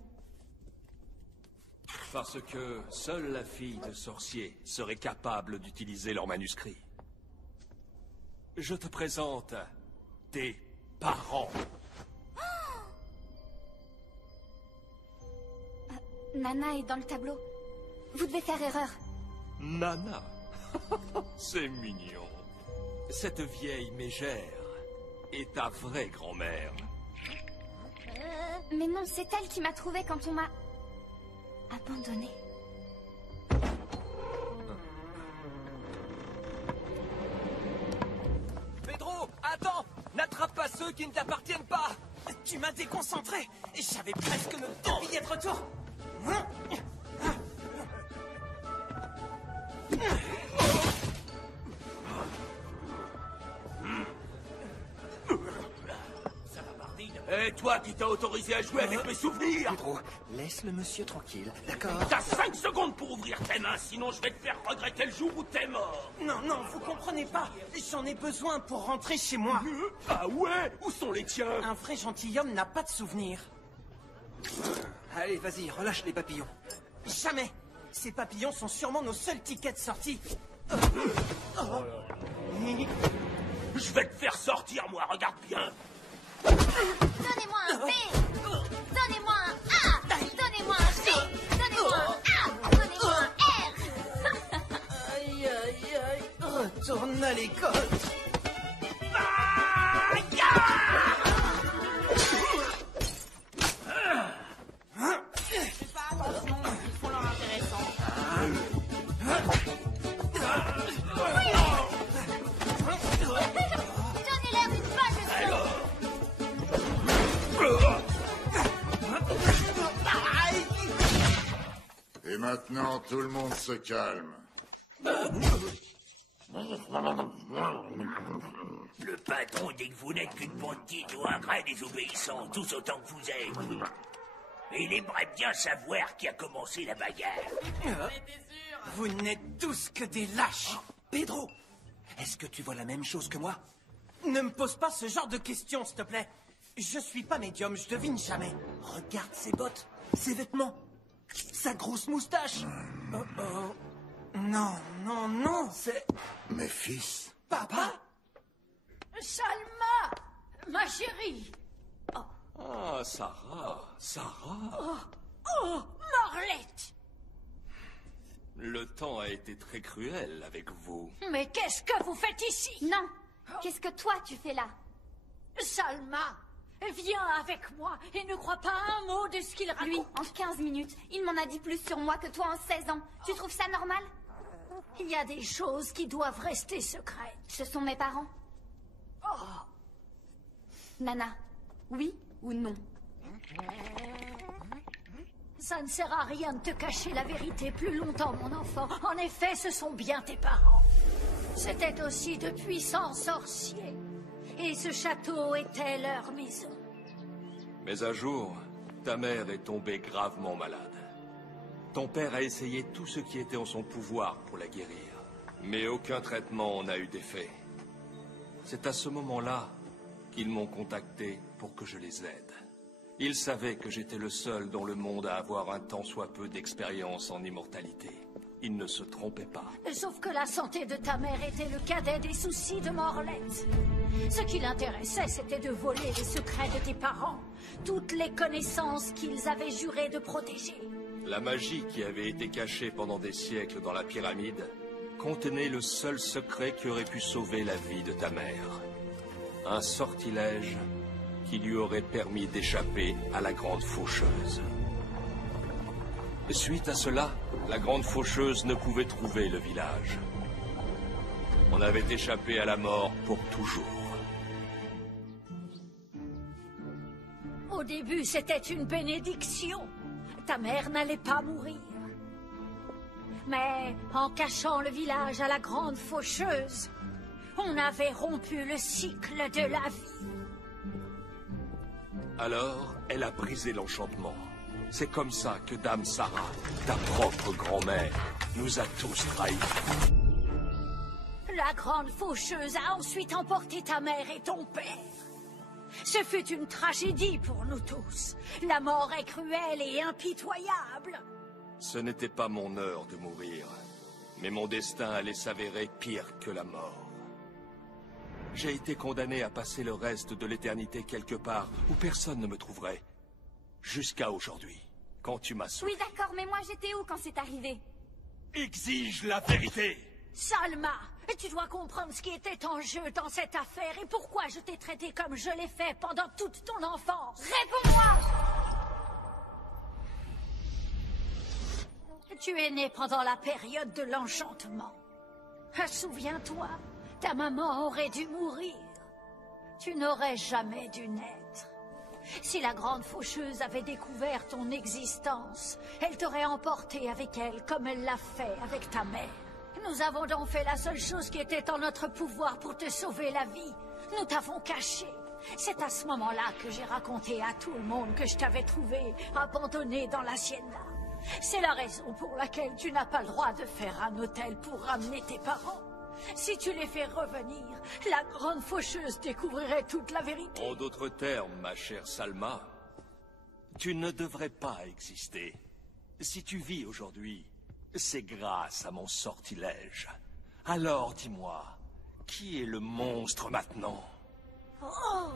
Parce que seule la fille de sorcier serait capable d'utiliser leur manuscrit. Je te présente tes parents. Nana est dans le tableau. Vous devez faire erreur. Nana. C'est mignon. Cette vieille mégère est ta vraie grand-mère. Mais non, c'est elle qui m'a trouvée quand on m'a... abandonnée. Pedro, attends! N'attrape pas ceux qui ne t'appartiennent pas! Tu m'as déconcentré. J'avais presque notre billet de retour. Et toi qui t'as autorisé à jouer avec mes souvenirs! Pedro, laisse le monsieur tranquille, d'accord? T'as 5 secondes pour ouvrir tes mains, sinon je vais te faire regretter le jour où t'es mort! Non, non, vous comprenez pas. J'en ai besoin pour rentrer chez moi. Ah ouais? Où sont les tiens? Un vrai gentilhomme n'a pas de souvenirs. Allez, vas-y, relâche les papillons. Jamais. Ces papillons sont sûrement nos seuls tickets de sortie. Je vais te faire sortir, moi, regarde bien! Donnez-moi un B. Donnez-moi un A. Donnez-moi un C. Donnez-moi un A. Donnez-moi un R. Aïe, aïe, aïe. Retourne à l'école. Fais pas attention, ils font leur intéressant. J'en ai l'air d'une balle de sang. Et maintenant, tout le monde se calme. Le patron dit que vous n'êtes qu'une bande d'ignorants désobéissants, tous autant que vous êtes. Et il aimerait bien savoir qui a commencé la bagarre. Vous n'êtes tous que des lâches. Pedro, est-ce que tu vois la même chose que moi? Ne me pose pas ce genre de questions, s'il te plaît. Je suis pas médium, je devine jamais. Regarde ses bottes, ses vêtements, sa grosse moustache. Non, non, non, c'est... Mes fils. Papa? Salma, ma chérie. Ah, Sarah, Sarah. Oh, Marlette. Le temps a été très cruel avec vous. Mais qu'est-ce que vous faites ici? Non. Qu'est-ce que toi tu fais là? Salma, viens avec moi et ne crois pas un mot de ce qu'il raconte. Lui, en 15 minutes, il m'en a dit plus sur moi que toi en 16 ans. Tu trouves ça normal? Il y a des choses qui doivent rester secrètes. Ce sont mes parents. Nana, oui ou non? Ça ne sert à rien de te cacher la vérité plus longtemps, mon enfant. En effet, ce sont bien tes parents. C'étaient aussi de puissants sorciers. Et ce château était leur maison. Mais un jour, ta mère est tombée gravement malade. Ton père a essayé tout ce qui était en son pouvoir pour la guérir. Mais aucun traitement n'a eu d'effet. C'est à ce moment-là qu'ils m'ont contacté pour que je les aide. Ils savaient que j'étais le seul dans le monde à avoir un tant soit peu d'expérience en immortalité. Ils ne se trompaient pas. Sauf que la santé de ta mère était le cadet des soucis de Morlette. Ce qui l'intéressait, c'était de voler les secrets de tes parents. Toutes les connaissances qu'ils avaient juré de protéger. La magie qui avait été cachée pendant des siècles dans la pyramide contenait le seul secret qui aurait pu sauver la vie de ta mère. Un sortilège qui lui aurait permis d'échapper à la Grande Faucheuse. Suite à cela, la Grande Faucheuse ne pouvait trouver le village. On avait échappé à la mort pour toujours. Au début, c'était une bénédiction. Ta mère n'allait pas mourir. Mais en cachant le village à la Grande Faucheuse, on avait rompu le cycle de la vie. Alors, elle a brisé l'enchantement. C'est comme ça que Dame Sarah, ta propre grand-mère, nous a tous trahis. La Grande Faucheuse a ensuite emporté ta mère et ton père. Ce fut une tragédie pour nous tous. La mort est cruelle et impitoyable. Ce n'était pas mon heure de mourir, mais mon destin allait s'avérer pire que la mort. J'ai été condamné à passer le reste de l'éternité quelque part où personne ne me trouverait. Jusqu'à aujourd'hui, quand tu m'as sauvé. Oui, d'accord, mais moi j'étais où quand c'est arrivé? Exige la vérité! Salma, tu dois comprendre ce qui était en jeu dans cette affaire et pourquoi je t'ai traité comme je l'ai fait pendant toute ton enfance. Réponds-moi! Tu es né pendant la période de l'enchantement. Souviens-toi, ta maman aurait dû mourir. Tu n'aurais jamais dû naître. Si la Grande Faucheuse avait découvert ton existence, elle t'aurait emporté avec elle comme elle l'a fait avec ta mère. Nous avons donc fait la seule chose qui était en notre pouvoir pour te sauver la vie. Nous t'avons caché. C'est à ce moment-là que j'ai raconté à tout le monde que je t'avais trouvé abandonné dans l'hacienda. C'est la raison pour laquelle tu n'as pas le droit de faire un hôtel pour ramener tes parents. Si tu les fais revenir, la Grande Faucheuse découvrirait toute la vérité. En d'autres termes, ma chère Salma, tu ne devrais pas exister. Si tu vis aujourd'hui, c'est grâce à mon sortilège. Alors dis-moi, qui est le monstre maintenant? Oh!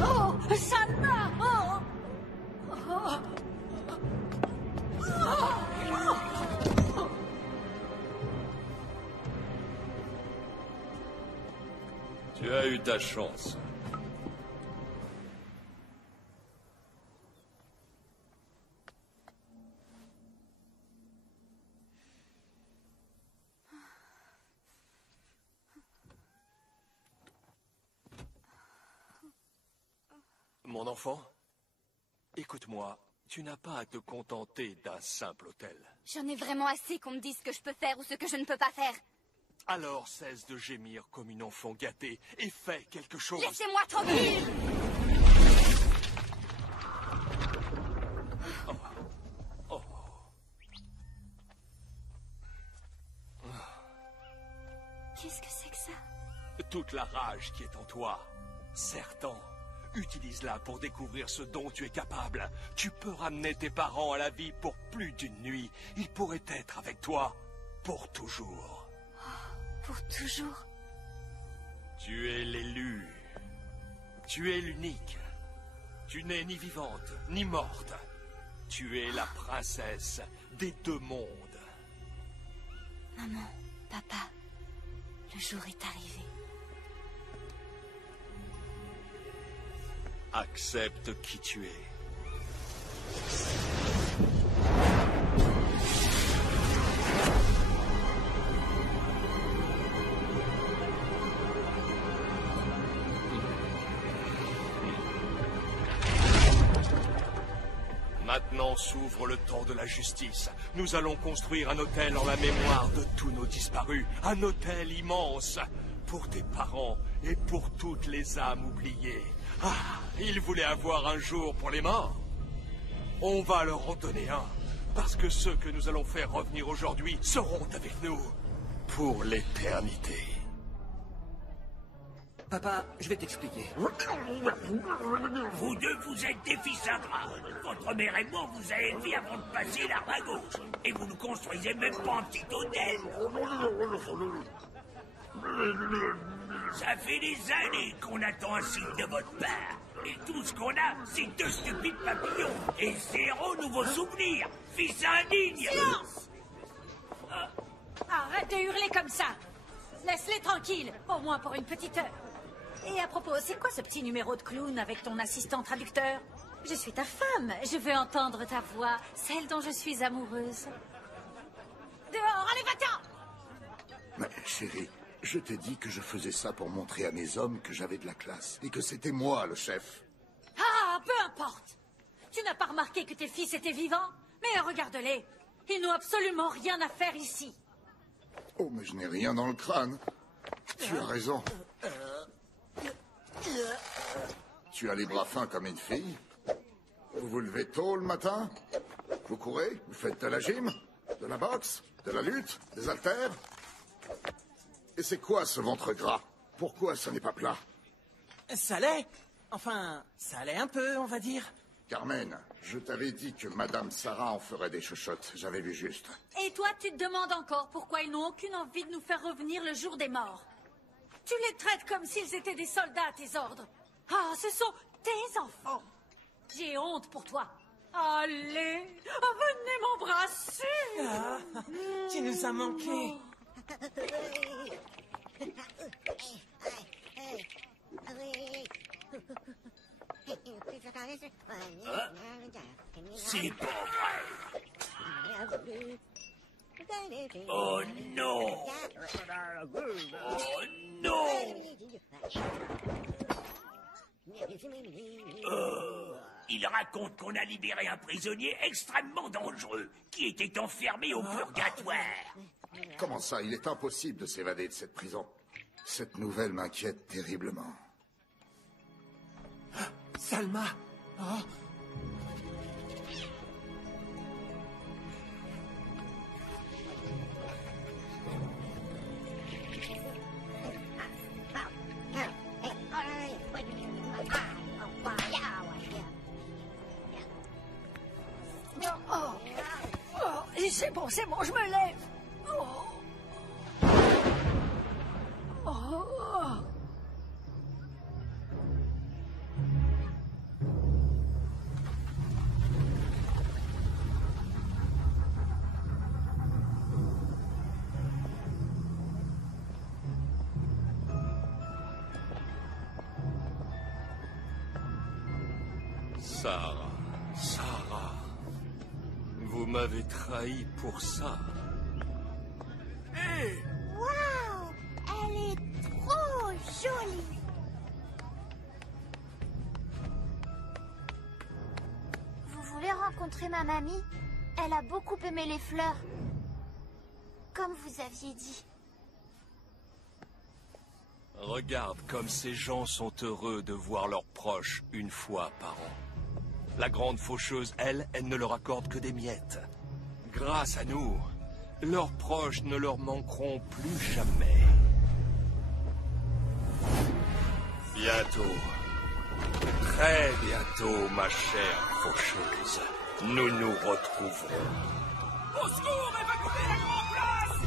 Oh, Salma! Tu as eu ta chance. Mon enfant, écoute-moi, tu n'as pas à te contenter d'un simple hôtel. J'en ai vraiment assez qu'on me dise ce que je peux faire ou ce que je ne peux pas faire. Alors cesse de gémir comme une enfant gâtée et fais quelque chose. Laissez-moi tranquille! Qu'est-ce que c'est que ça? Toute la rage qui est en toi, serre-t'en. Utilise-la pour découvrir ce dont tu es capable. Tu peux ramener tes parents à la vie pour plus d'une nuit. Ils pourraient être avec toi pour toujours. Pour toujours? Tu es l'élu. Tu es l'unique. Tu n'es ni vivante, ni morte. Tu es la princesse des deux mondes. Maman, papa, le jour est arrivé. Accepte qui tu es. s'ouvre le temps de la justice, nous allons construire un hôtel en la mémoire de tous nos disparus. Un hôtel immense pour tes parents et pour toutes les âmes oubliées. Ah, ils voulaient avoir un jour pour les morts. On va leur en donner un, parce que ceux que nous allons faire revenir aujourd'hui seront avec nous pour l'éternité. Papa, je vais t'expliquer. Vous deux, vous êtes des fils ingrats. Votre mère et moi vous a élevés avant de passer l'arme à gauche. Et vous ne construisez même pas un petit hôtel. Ça fait des années qu'on attend un signe de votre part. Et tout ce qu'on a, c'est deux stupides papillons. Et zéro nouveau souvenir. Fils indigne. Silence! Arrête de hurler comme ça. Laisse-les tranquilles, au moins pour une petite heure. Et à propos, c'est quoi ce petit numéro de clown avec ton assistant traducteur? Je suis ta femme, je veux entendre ta voix, celle dont je suis amoureuse. Dehors, allez, va-t'en! Mais chérie, je t'ai dit que je faisais ça pour montrer à mes hommes que j'avais de la classe et que c'était moi le chef. Ah, peu importe. Tu n'as pas remarqué que tes fils étaient vivants? Mais regarde-les, ils n'ont absolument rien à faire ici. Oh, mais je n'ai rien dans le crâne. Tu as raison. Tu as les bras fins comme une fille. Vous vous levez tôt le matin. Vous courez, vous faites de la gym, de la boxe, de la lutte, des haltères. Et c'est quoi ce ventre gras? Pourquoi ça n'est pas plat? Ça l'est. Enfin, ça allait un peu, on va dire. Carmen, je t'avais dit que Madame Sarah en ferait des chochottes. J'avais vu juste. Et toi, tu te demandes encore pourquoi ils n'ont aucune envie de nous faire revenir le jour des morts. Tu les traites comme s'ils étaient des soldats à tes ordres. Ah, ce sont tes enfants. J'ai honte pour toi. Allez, venez m'embrasser. Ah, tu nous as manqué. C'est pas vrai. Oh non! Oh non! Il raconte qu'on a libéré un prisonnier extrêmement dangereux qui était enfermé au purgatoire. Comment ça? Il est impossible de s'évader de cette prison. Cette nouvelle m'inquiète terriblement. Salma. Oh. C'est bon, je me lève. Sarah, vous m'avez trahi pour ça. Waouh! Elle est trop jolie! Vous voulez rencontrer ma mamie? Elle a beaucoup aimé les fleurs. Comme vous aviez dit. Regarde comme ces gens sont heureux de voir leurs proches une fois par an. La grande faucheuse, elle ne leur accorde que des miettes. Grâce à nous, leurs proches ne leur manqueront plus jamais. Bientôt, très bientôt, ma chère faucheuse, nous nous retrouverons. Au secours, évacuez la grande place!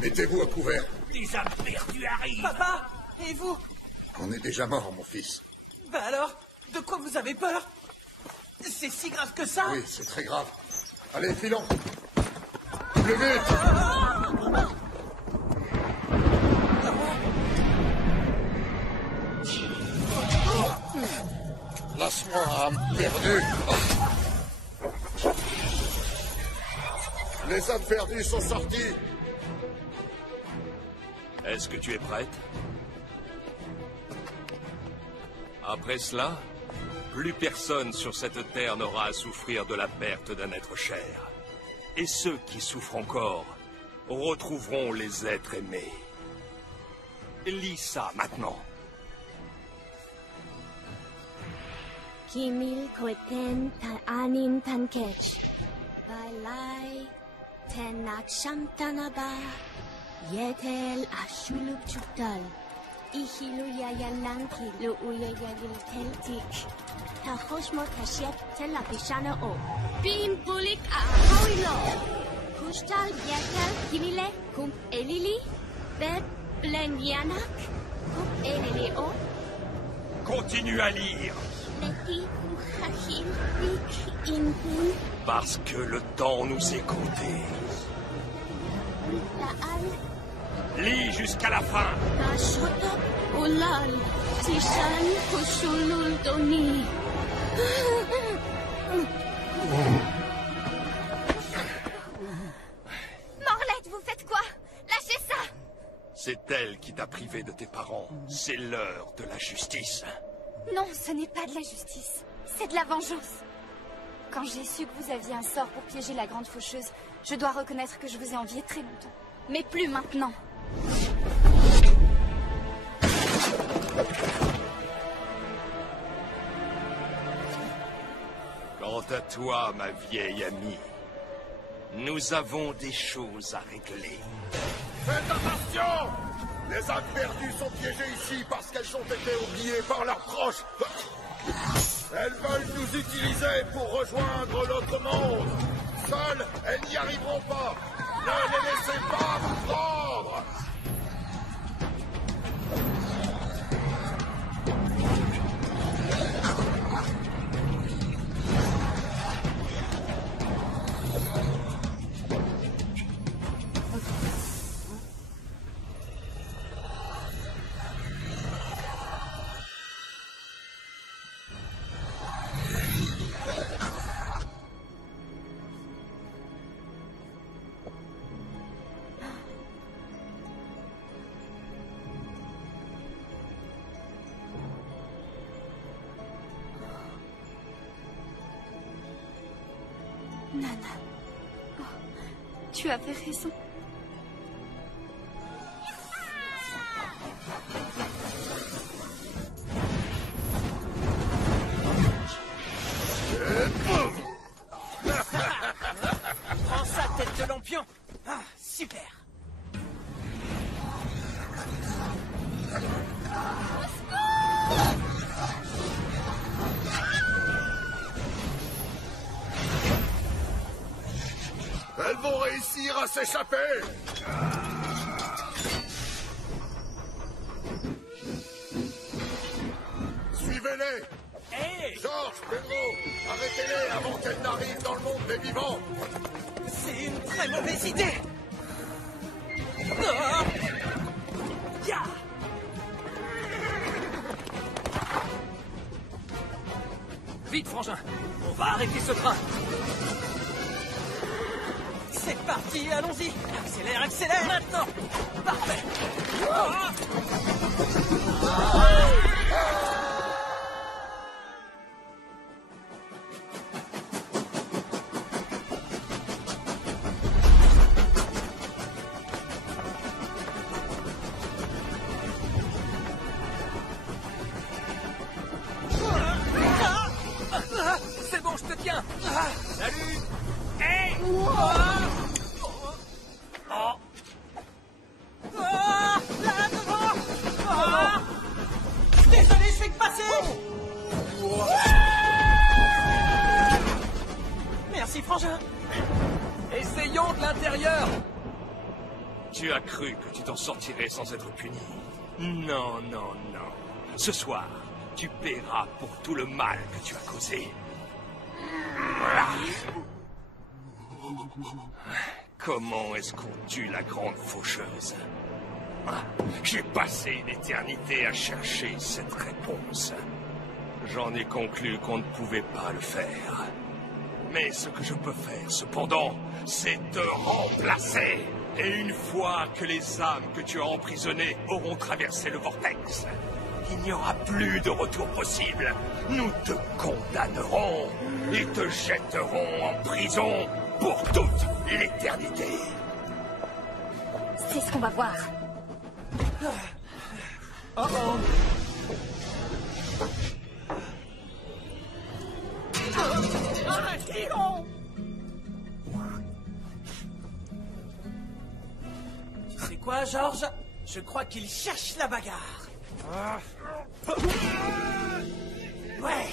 Mettez-vous à couvert. Les âmes perdues arrivent. Papa, et vous? On est déjà mort, mon fils. Bah alors, de quoi vous avez peur? C'est si grave que ça? Oui, c'est très grave. Allez, filons. Plus vite. Lâche-moi, âme perdue. Les âmes perdues sont sorties. Est-ce que tu es prête? Après cela, plus personne sur cette terre n'aura à souffrir de la perte d'un être cher. Et ceux qui souffrent encore retrouveront les êtres aimés. Lis ça maintenant. Kimil koeten ta anin tankech. Balai tenak shamtanaba. Yetel ashuluk chukdal. Ihilu yayalanki lu uyayagil teltik. Tahoshmo tashet telapishana o. Bim bulik a hawilo. Kushtal yetel kimile kum elili. Beb blenyanak kum elili o. Continue à lire. Parce que le temps nous est compté. Lis jusqu'à la fin. Morlette, vous faites quoi? Lâchez ça! C'est elle qui t'a privé de tes parents. C'est l'heure de la justice. Non, ce n'est pas de la justice. C'est de la vengeance. Quand j'ai su que vous aviez un sort pour piéger la grande faucheuse, je dois reconnaître que je vous ai envié très longtemps. Mais plus maintenant. Quant à toi, ma vieille amie, nous avons des choses à régler. Faites attention! Les âmes perdues sont piégées ici parce qu'elles ont été oubliées par leurs proches. Elles veulent nous utiliser pour rejoindre l'autre monde. Seules, elles n'y arriveront pas. Ne les laissez pas vous prendre. Nana. Oh, tu avais raison. Prends ça, tête de lampion. Ah, super. Elles vont réussir à s'échapper. Suivez-les. Hey! Georges, Pedro, arrêtez-les avant qu'elles n'arrivent dans le monde des vivants. C'est une très mauvaise idée. Oh! Ya! Vite, frangin. On va arrêter ce train. C'est parti, allons-y. Accélère, accélère. Maintenant. Parfait. C'est bon, je te tiens. Salut. Hey. Là, devant. Désolé, je fais que passer. Merci, frangin. Essayons de l'intérieur. Tu as cru que tu t'en sortirais sans être puni. Non, non, non. Ce soir, tu paieras pour tout le mal que tu as causé. Comment est-ce qu'on tue la grande faucheuse? J'ai passé une éternité à chercher cette réponse. J'en ai conclu qu'on ne pouvait pas le faire. Mais ce que je peux faire, cependant, c'est te remplacer. Et une fois que les âmes que tu as emprisonnées auront traversé le vortex, il n'y aura plus de retour possible. Nous te condamnerons et te jetterons en prison pour toute l'éternité. C'est ce qu'on va voir. Oh oh. Tu sais quoi, Georges? Je crois qu'il cherche la bagarre. Ouais.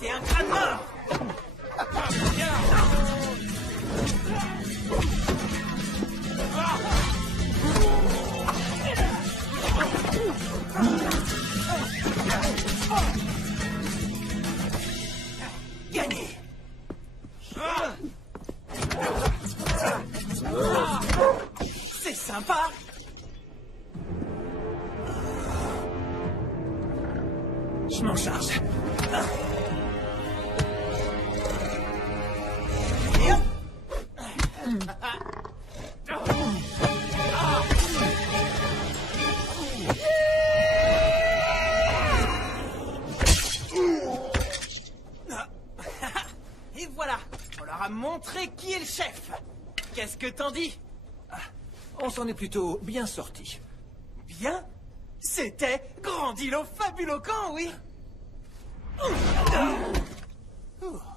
T'es un crâne mort. Gagné. C'est sympa. Je m'en charge. Et voilà, on leur a montré qui est le chef. Qu'est-ce que t'en dis? On s'en est plutôt bien sorti. Bien? C'était grandilofabuloquent, oui.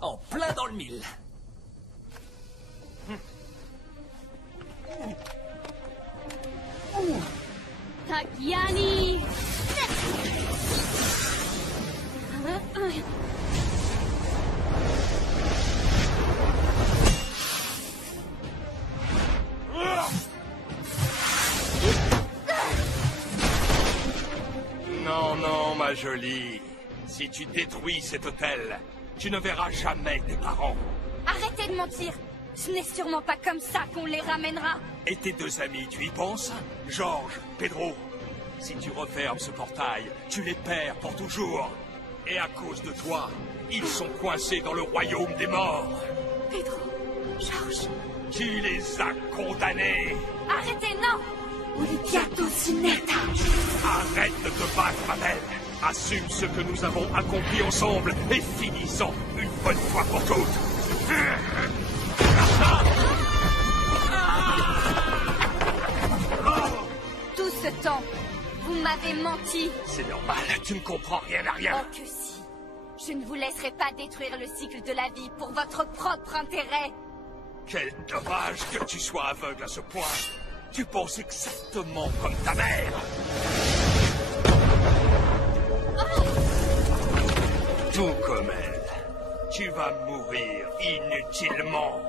En plein dans le mille. Takiani! Non, non, ma jolie. Si tu détruis cet hôtel, tu ne verras jamais tes parents. Arrêtez de mentir. Ce n'est sûrement pas comme ça qu'on les ramènera. Et tes deux amis, tu y penses? Georges, Pedro. Si tu refermes ce portail, tu les perds pour toujours. Et à cause de toi, ils sont coincés dans le royaume des morts. Pedro, Georges. Qui les a condamnés? Arrêtez, non! Oliviato Sinetta. Arrête de te battre, ma belle. Assume ce que nous avons accompli ensemble et finissons une bonne fois pour toutes. Tout ce temps, vous m'avez menti. C'est normal, tu ne comprends rien à rien. Oh que si. Je ne vous laisserai pas détruire le cycle de la vie pour votre propre intérêt. Quel dommage que tu sois aveugle à ce point. Tu penses exactement comme ta mère. Tout comme elle. Tu vas mourir inutilement.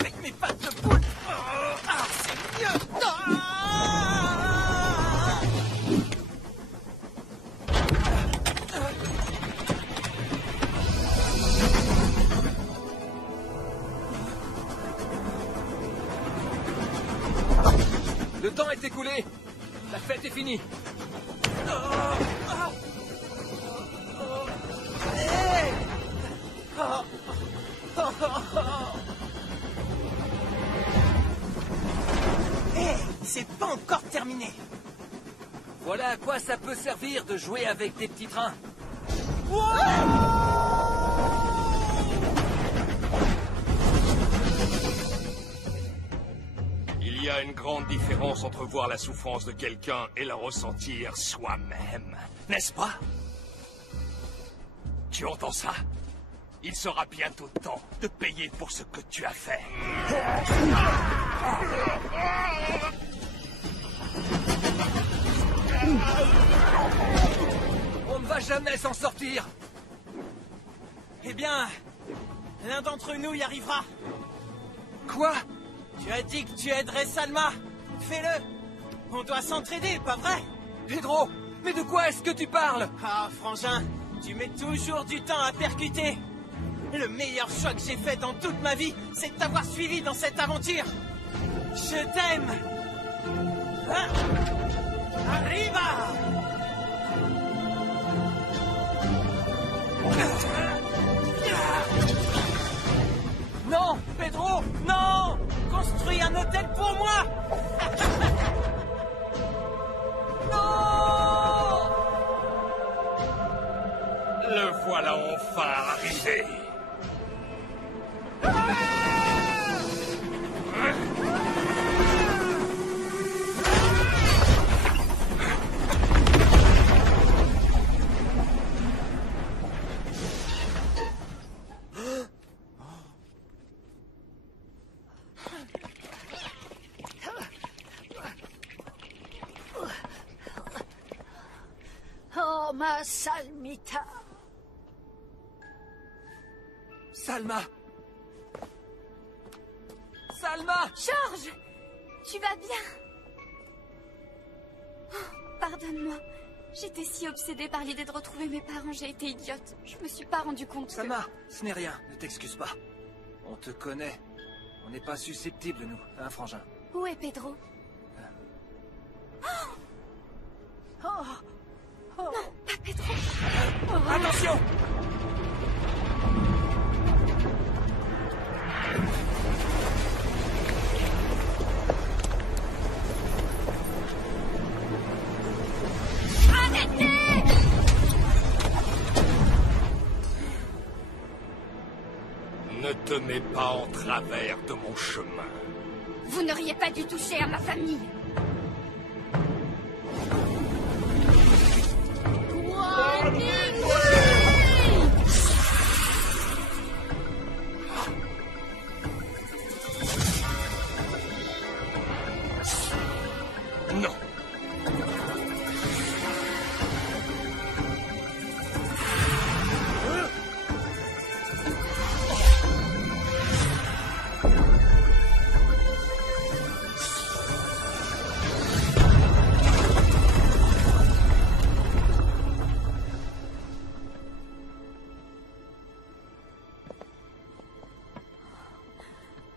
Avec mes pattes de poule. Ah, c'est mieux. Le temps est écoulé. La fête est finie. Hey. Hey, c'est pas encore terminé. Voilà à quoi ça peut servir de jouer avec des petits trains. Il y a une grande différence entre voir la souffrance de quelqu'un et la ressentir soi-même, n'est-ce pas? Tu entends ça? Il sera bientôt temps de payer pour ce que tu as fait. On ne va jamais s'en sortir. Eh bien, l'un d'entre nous y arrivera. Quoi? Tu as dit que tu aiderais Salma. Fais-le. On doit s'entraider, pas vrai? Pedro, mais de quoi est-ce que tu parles? Ah, frangin, tu mets toujours du temps à percuter. Le meilleur choix que j'ai fait dans toute ma vie, c'est de t'avoir suivi dans cette aventure. Je t'aime. Hein? Arriba! Non, Pedro, non! Construis un hôtel pour moi! Non! Le voilà enfin arrivé. Oh, ma Salmita. Salma! Salma! Georges! Tu vas bien? Oh, pardonne-moi. J'étais si obsédée par l'idée de retrouver mes parents, j'ai été idiote. Je me suis pas rendu compte Salma, ce n'est rien, ne t'excuse pas. On te connaît. On n'est pas susceptibles, nous, hein, frangin? Où est Pedro? Oh. Oh. Non, pas Pedro. Attention! Ne te mets pas en travers de mon chemin. Vous n'auriez pas dû toucher à ma famille. Non.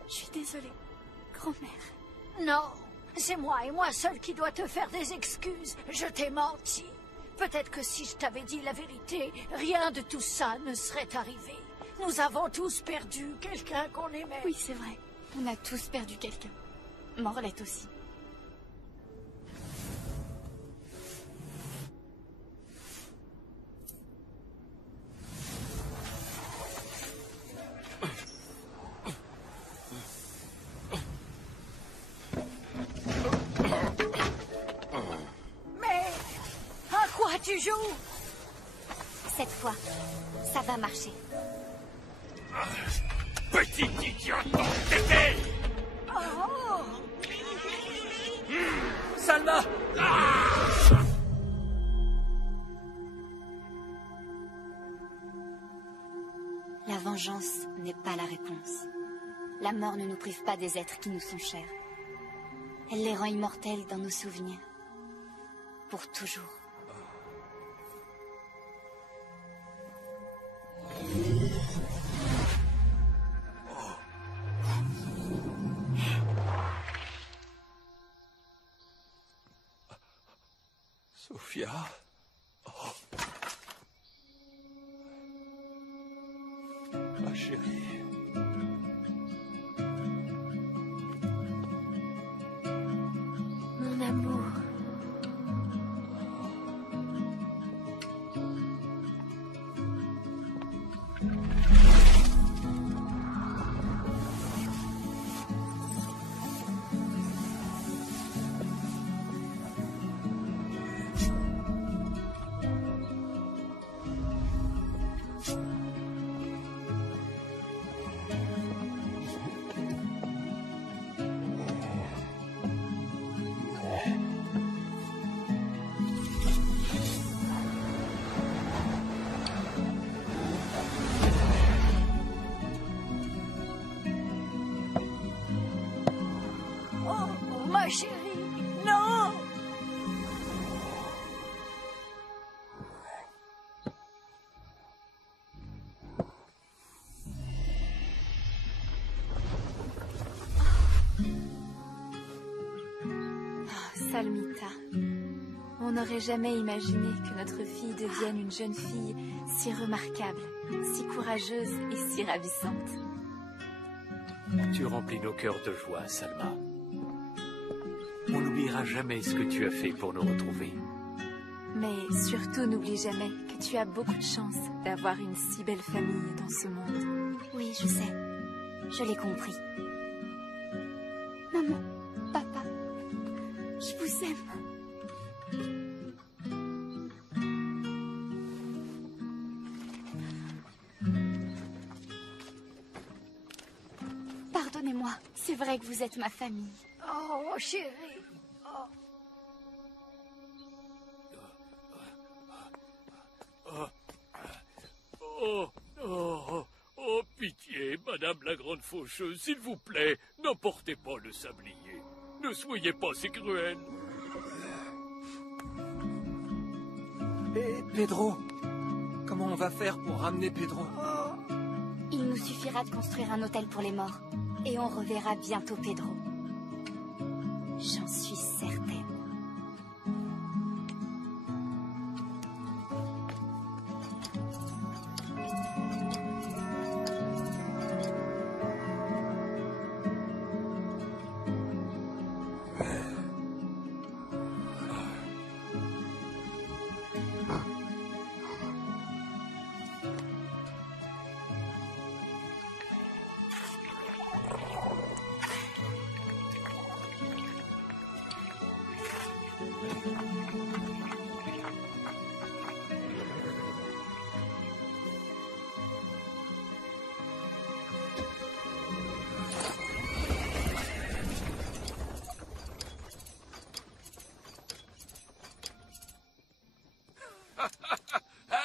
Je suis désolée, grand-mère. Non, c'est moi et moi seul qui dois te faire des excuses. Je t'ai menti. Peut-être que si je t'avais dit la vérité, rien de tout ça ne serait arrivé. Nous avons tous perdu quelqu'un qu'on aimait. Oui, c'est vrai. On a tous perdu quelqu'un. Morlette aussi. Mais à quoi tu joues? Cette fois, ça va marcher. Petit idiot entêté! Oh! Salma! La vengeance n'est pas la réponse. La mort ne nous prive pas des êtres qui nous sont chers. Elle les rend immortels dans nos souvenirs. Pour toujours. Sophia? Oh. Ma chérie. Mon amour. Almita, on n'aurait jamais imaginé que notre fille devienne une jeune fille si remarquable, si courageuse et si ravissante. Tu remplis nos cœurs de joie, Salma. On n'oubliera jamais ce que tu as fait pour nous retrouver. Mais surtout, n'oublie jamais que tu as beaucoup de chance d'avoir une si belle famille dans ce monde. Oui, je sais. Je l'ai compris. Maman, papa, je vous aime. Pardonnez-moi, c'est vrai que vous êtes ma famille. Oh, chérie. Oh, pitié, Madame la Grande Faucheuse, s'il vous plaît, n'emportez pas le sablier. Ne soyez pas si cruel. Et Pedro? Comment on va faire pour ramener Pedro? Il nous suffira de construire un hôtel pour les morts. Et on reverra bientôt Pedro. J'en suis certaine.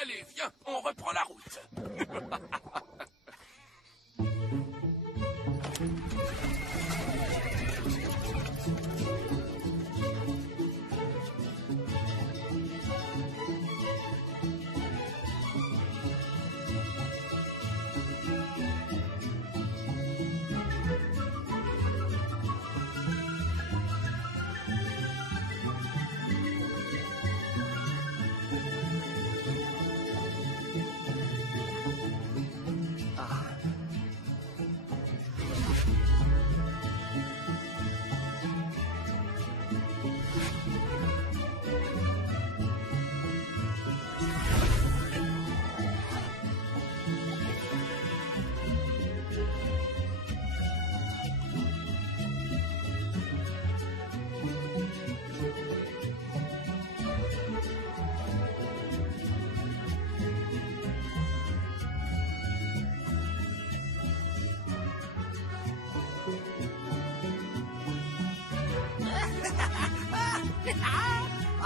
Allez, viens, on reprend la route.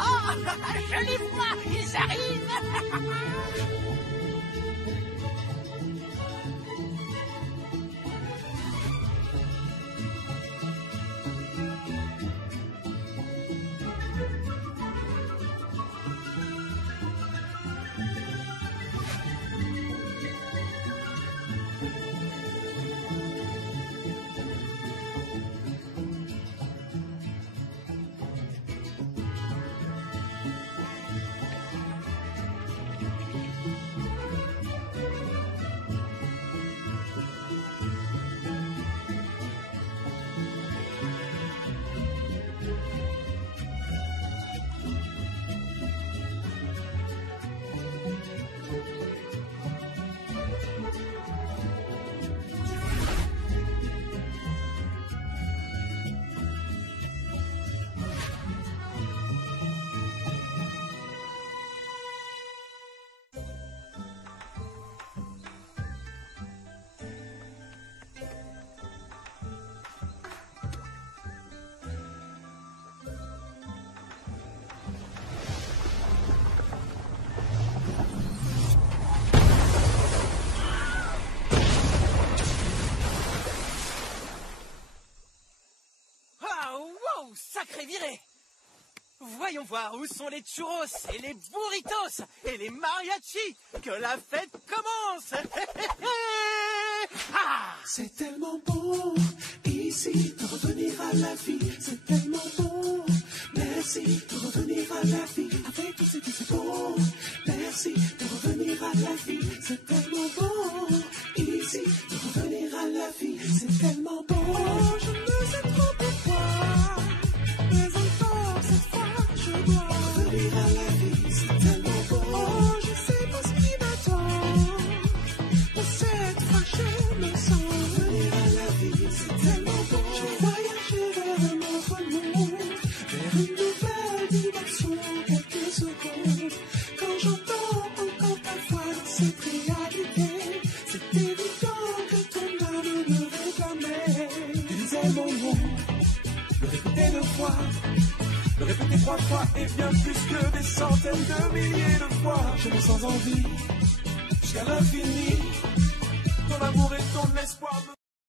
Oh, je les vois, ils arrivent. Sacré viré! Voyons voir où sont les churros et les burritos et les mariachis. Que la fête commence! Ah! C'est tellement bon ici de revenir à la vie. C'est tellement bon, mais Merci de revenir à la vie avec tout ce qui c'est beau. Merci de revenir à la vie, c'est tellement beau. Ici, de revenir à la vie, c'est tellement beau. Oh, je ne sais trop pourquoi, mais encore cette fois, je dois revenir à la vie, c'est tellement beau. Oh, je sais pas ce qui m'attend, mais cette fois je me sens revenir à la vie, c'est tellement beau. Je voyageais vers un autre monde, vers une nouvelle dimension, quelques secondes. Quand j'entends encore ta voix dans cette réalité, c'est évident que ton âme me réclamait. Tu disais mon nom, le répéter 2 fois, le répéter 3 fois, et bien plus que des centaines de milliers de fois. Je me sens en vie, jusqu'à l'infini. Ton amour et ton espoir me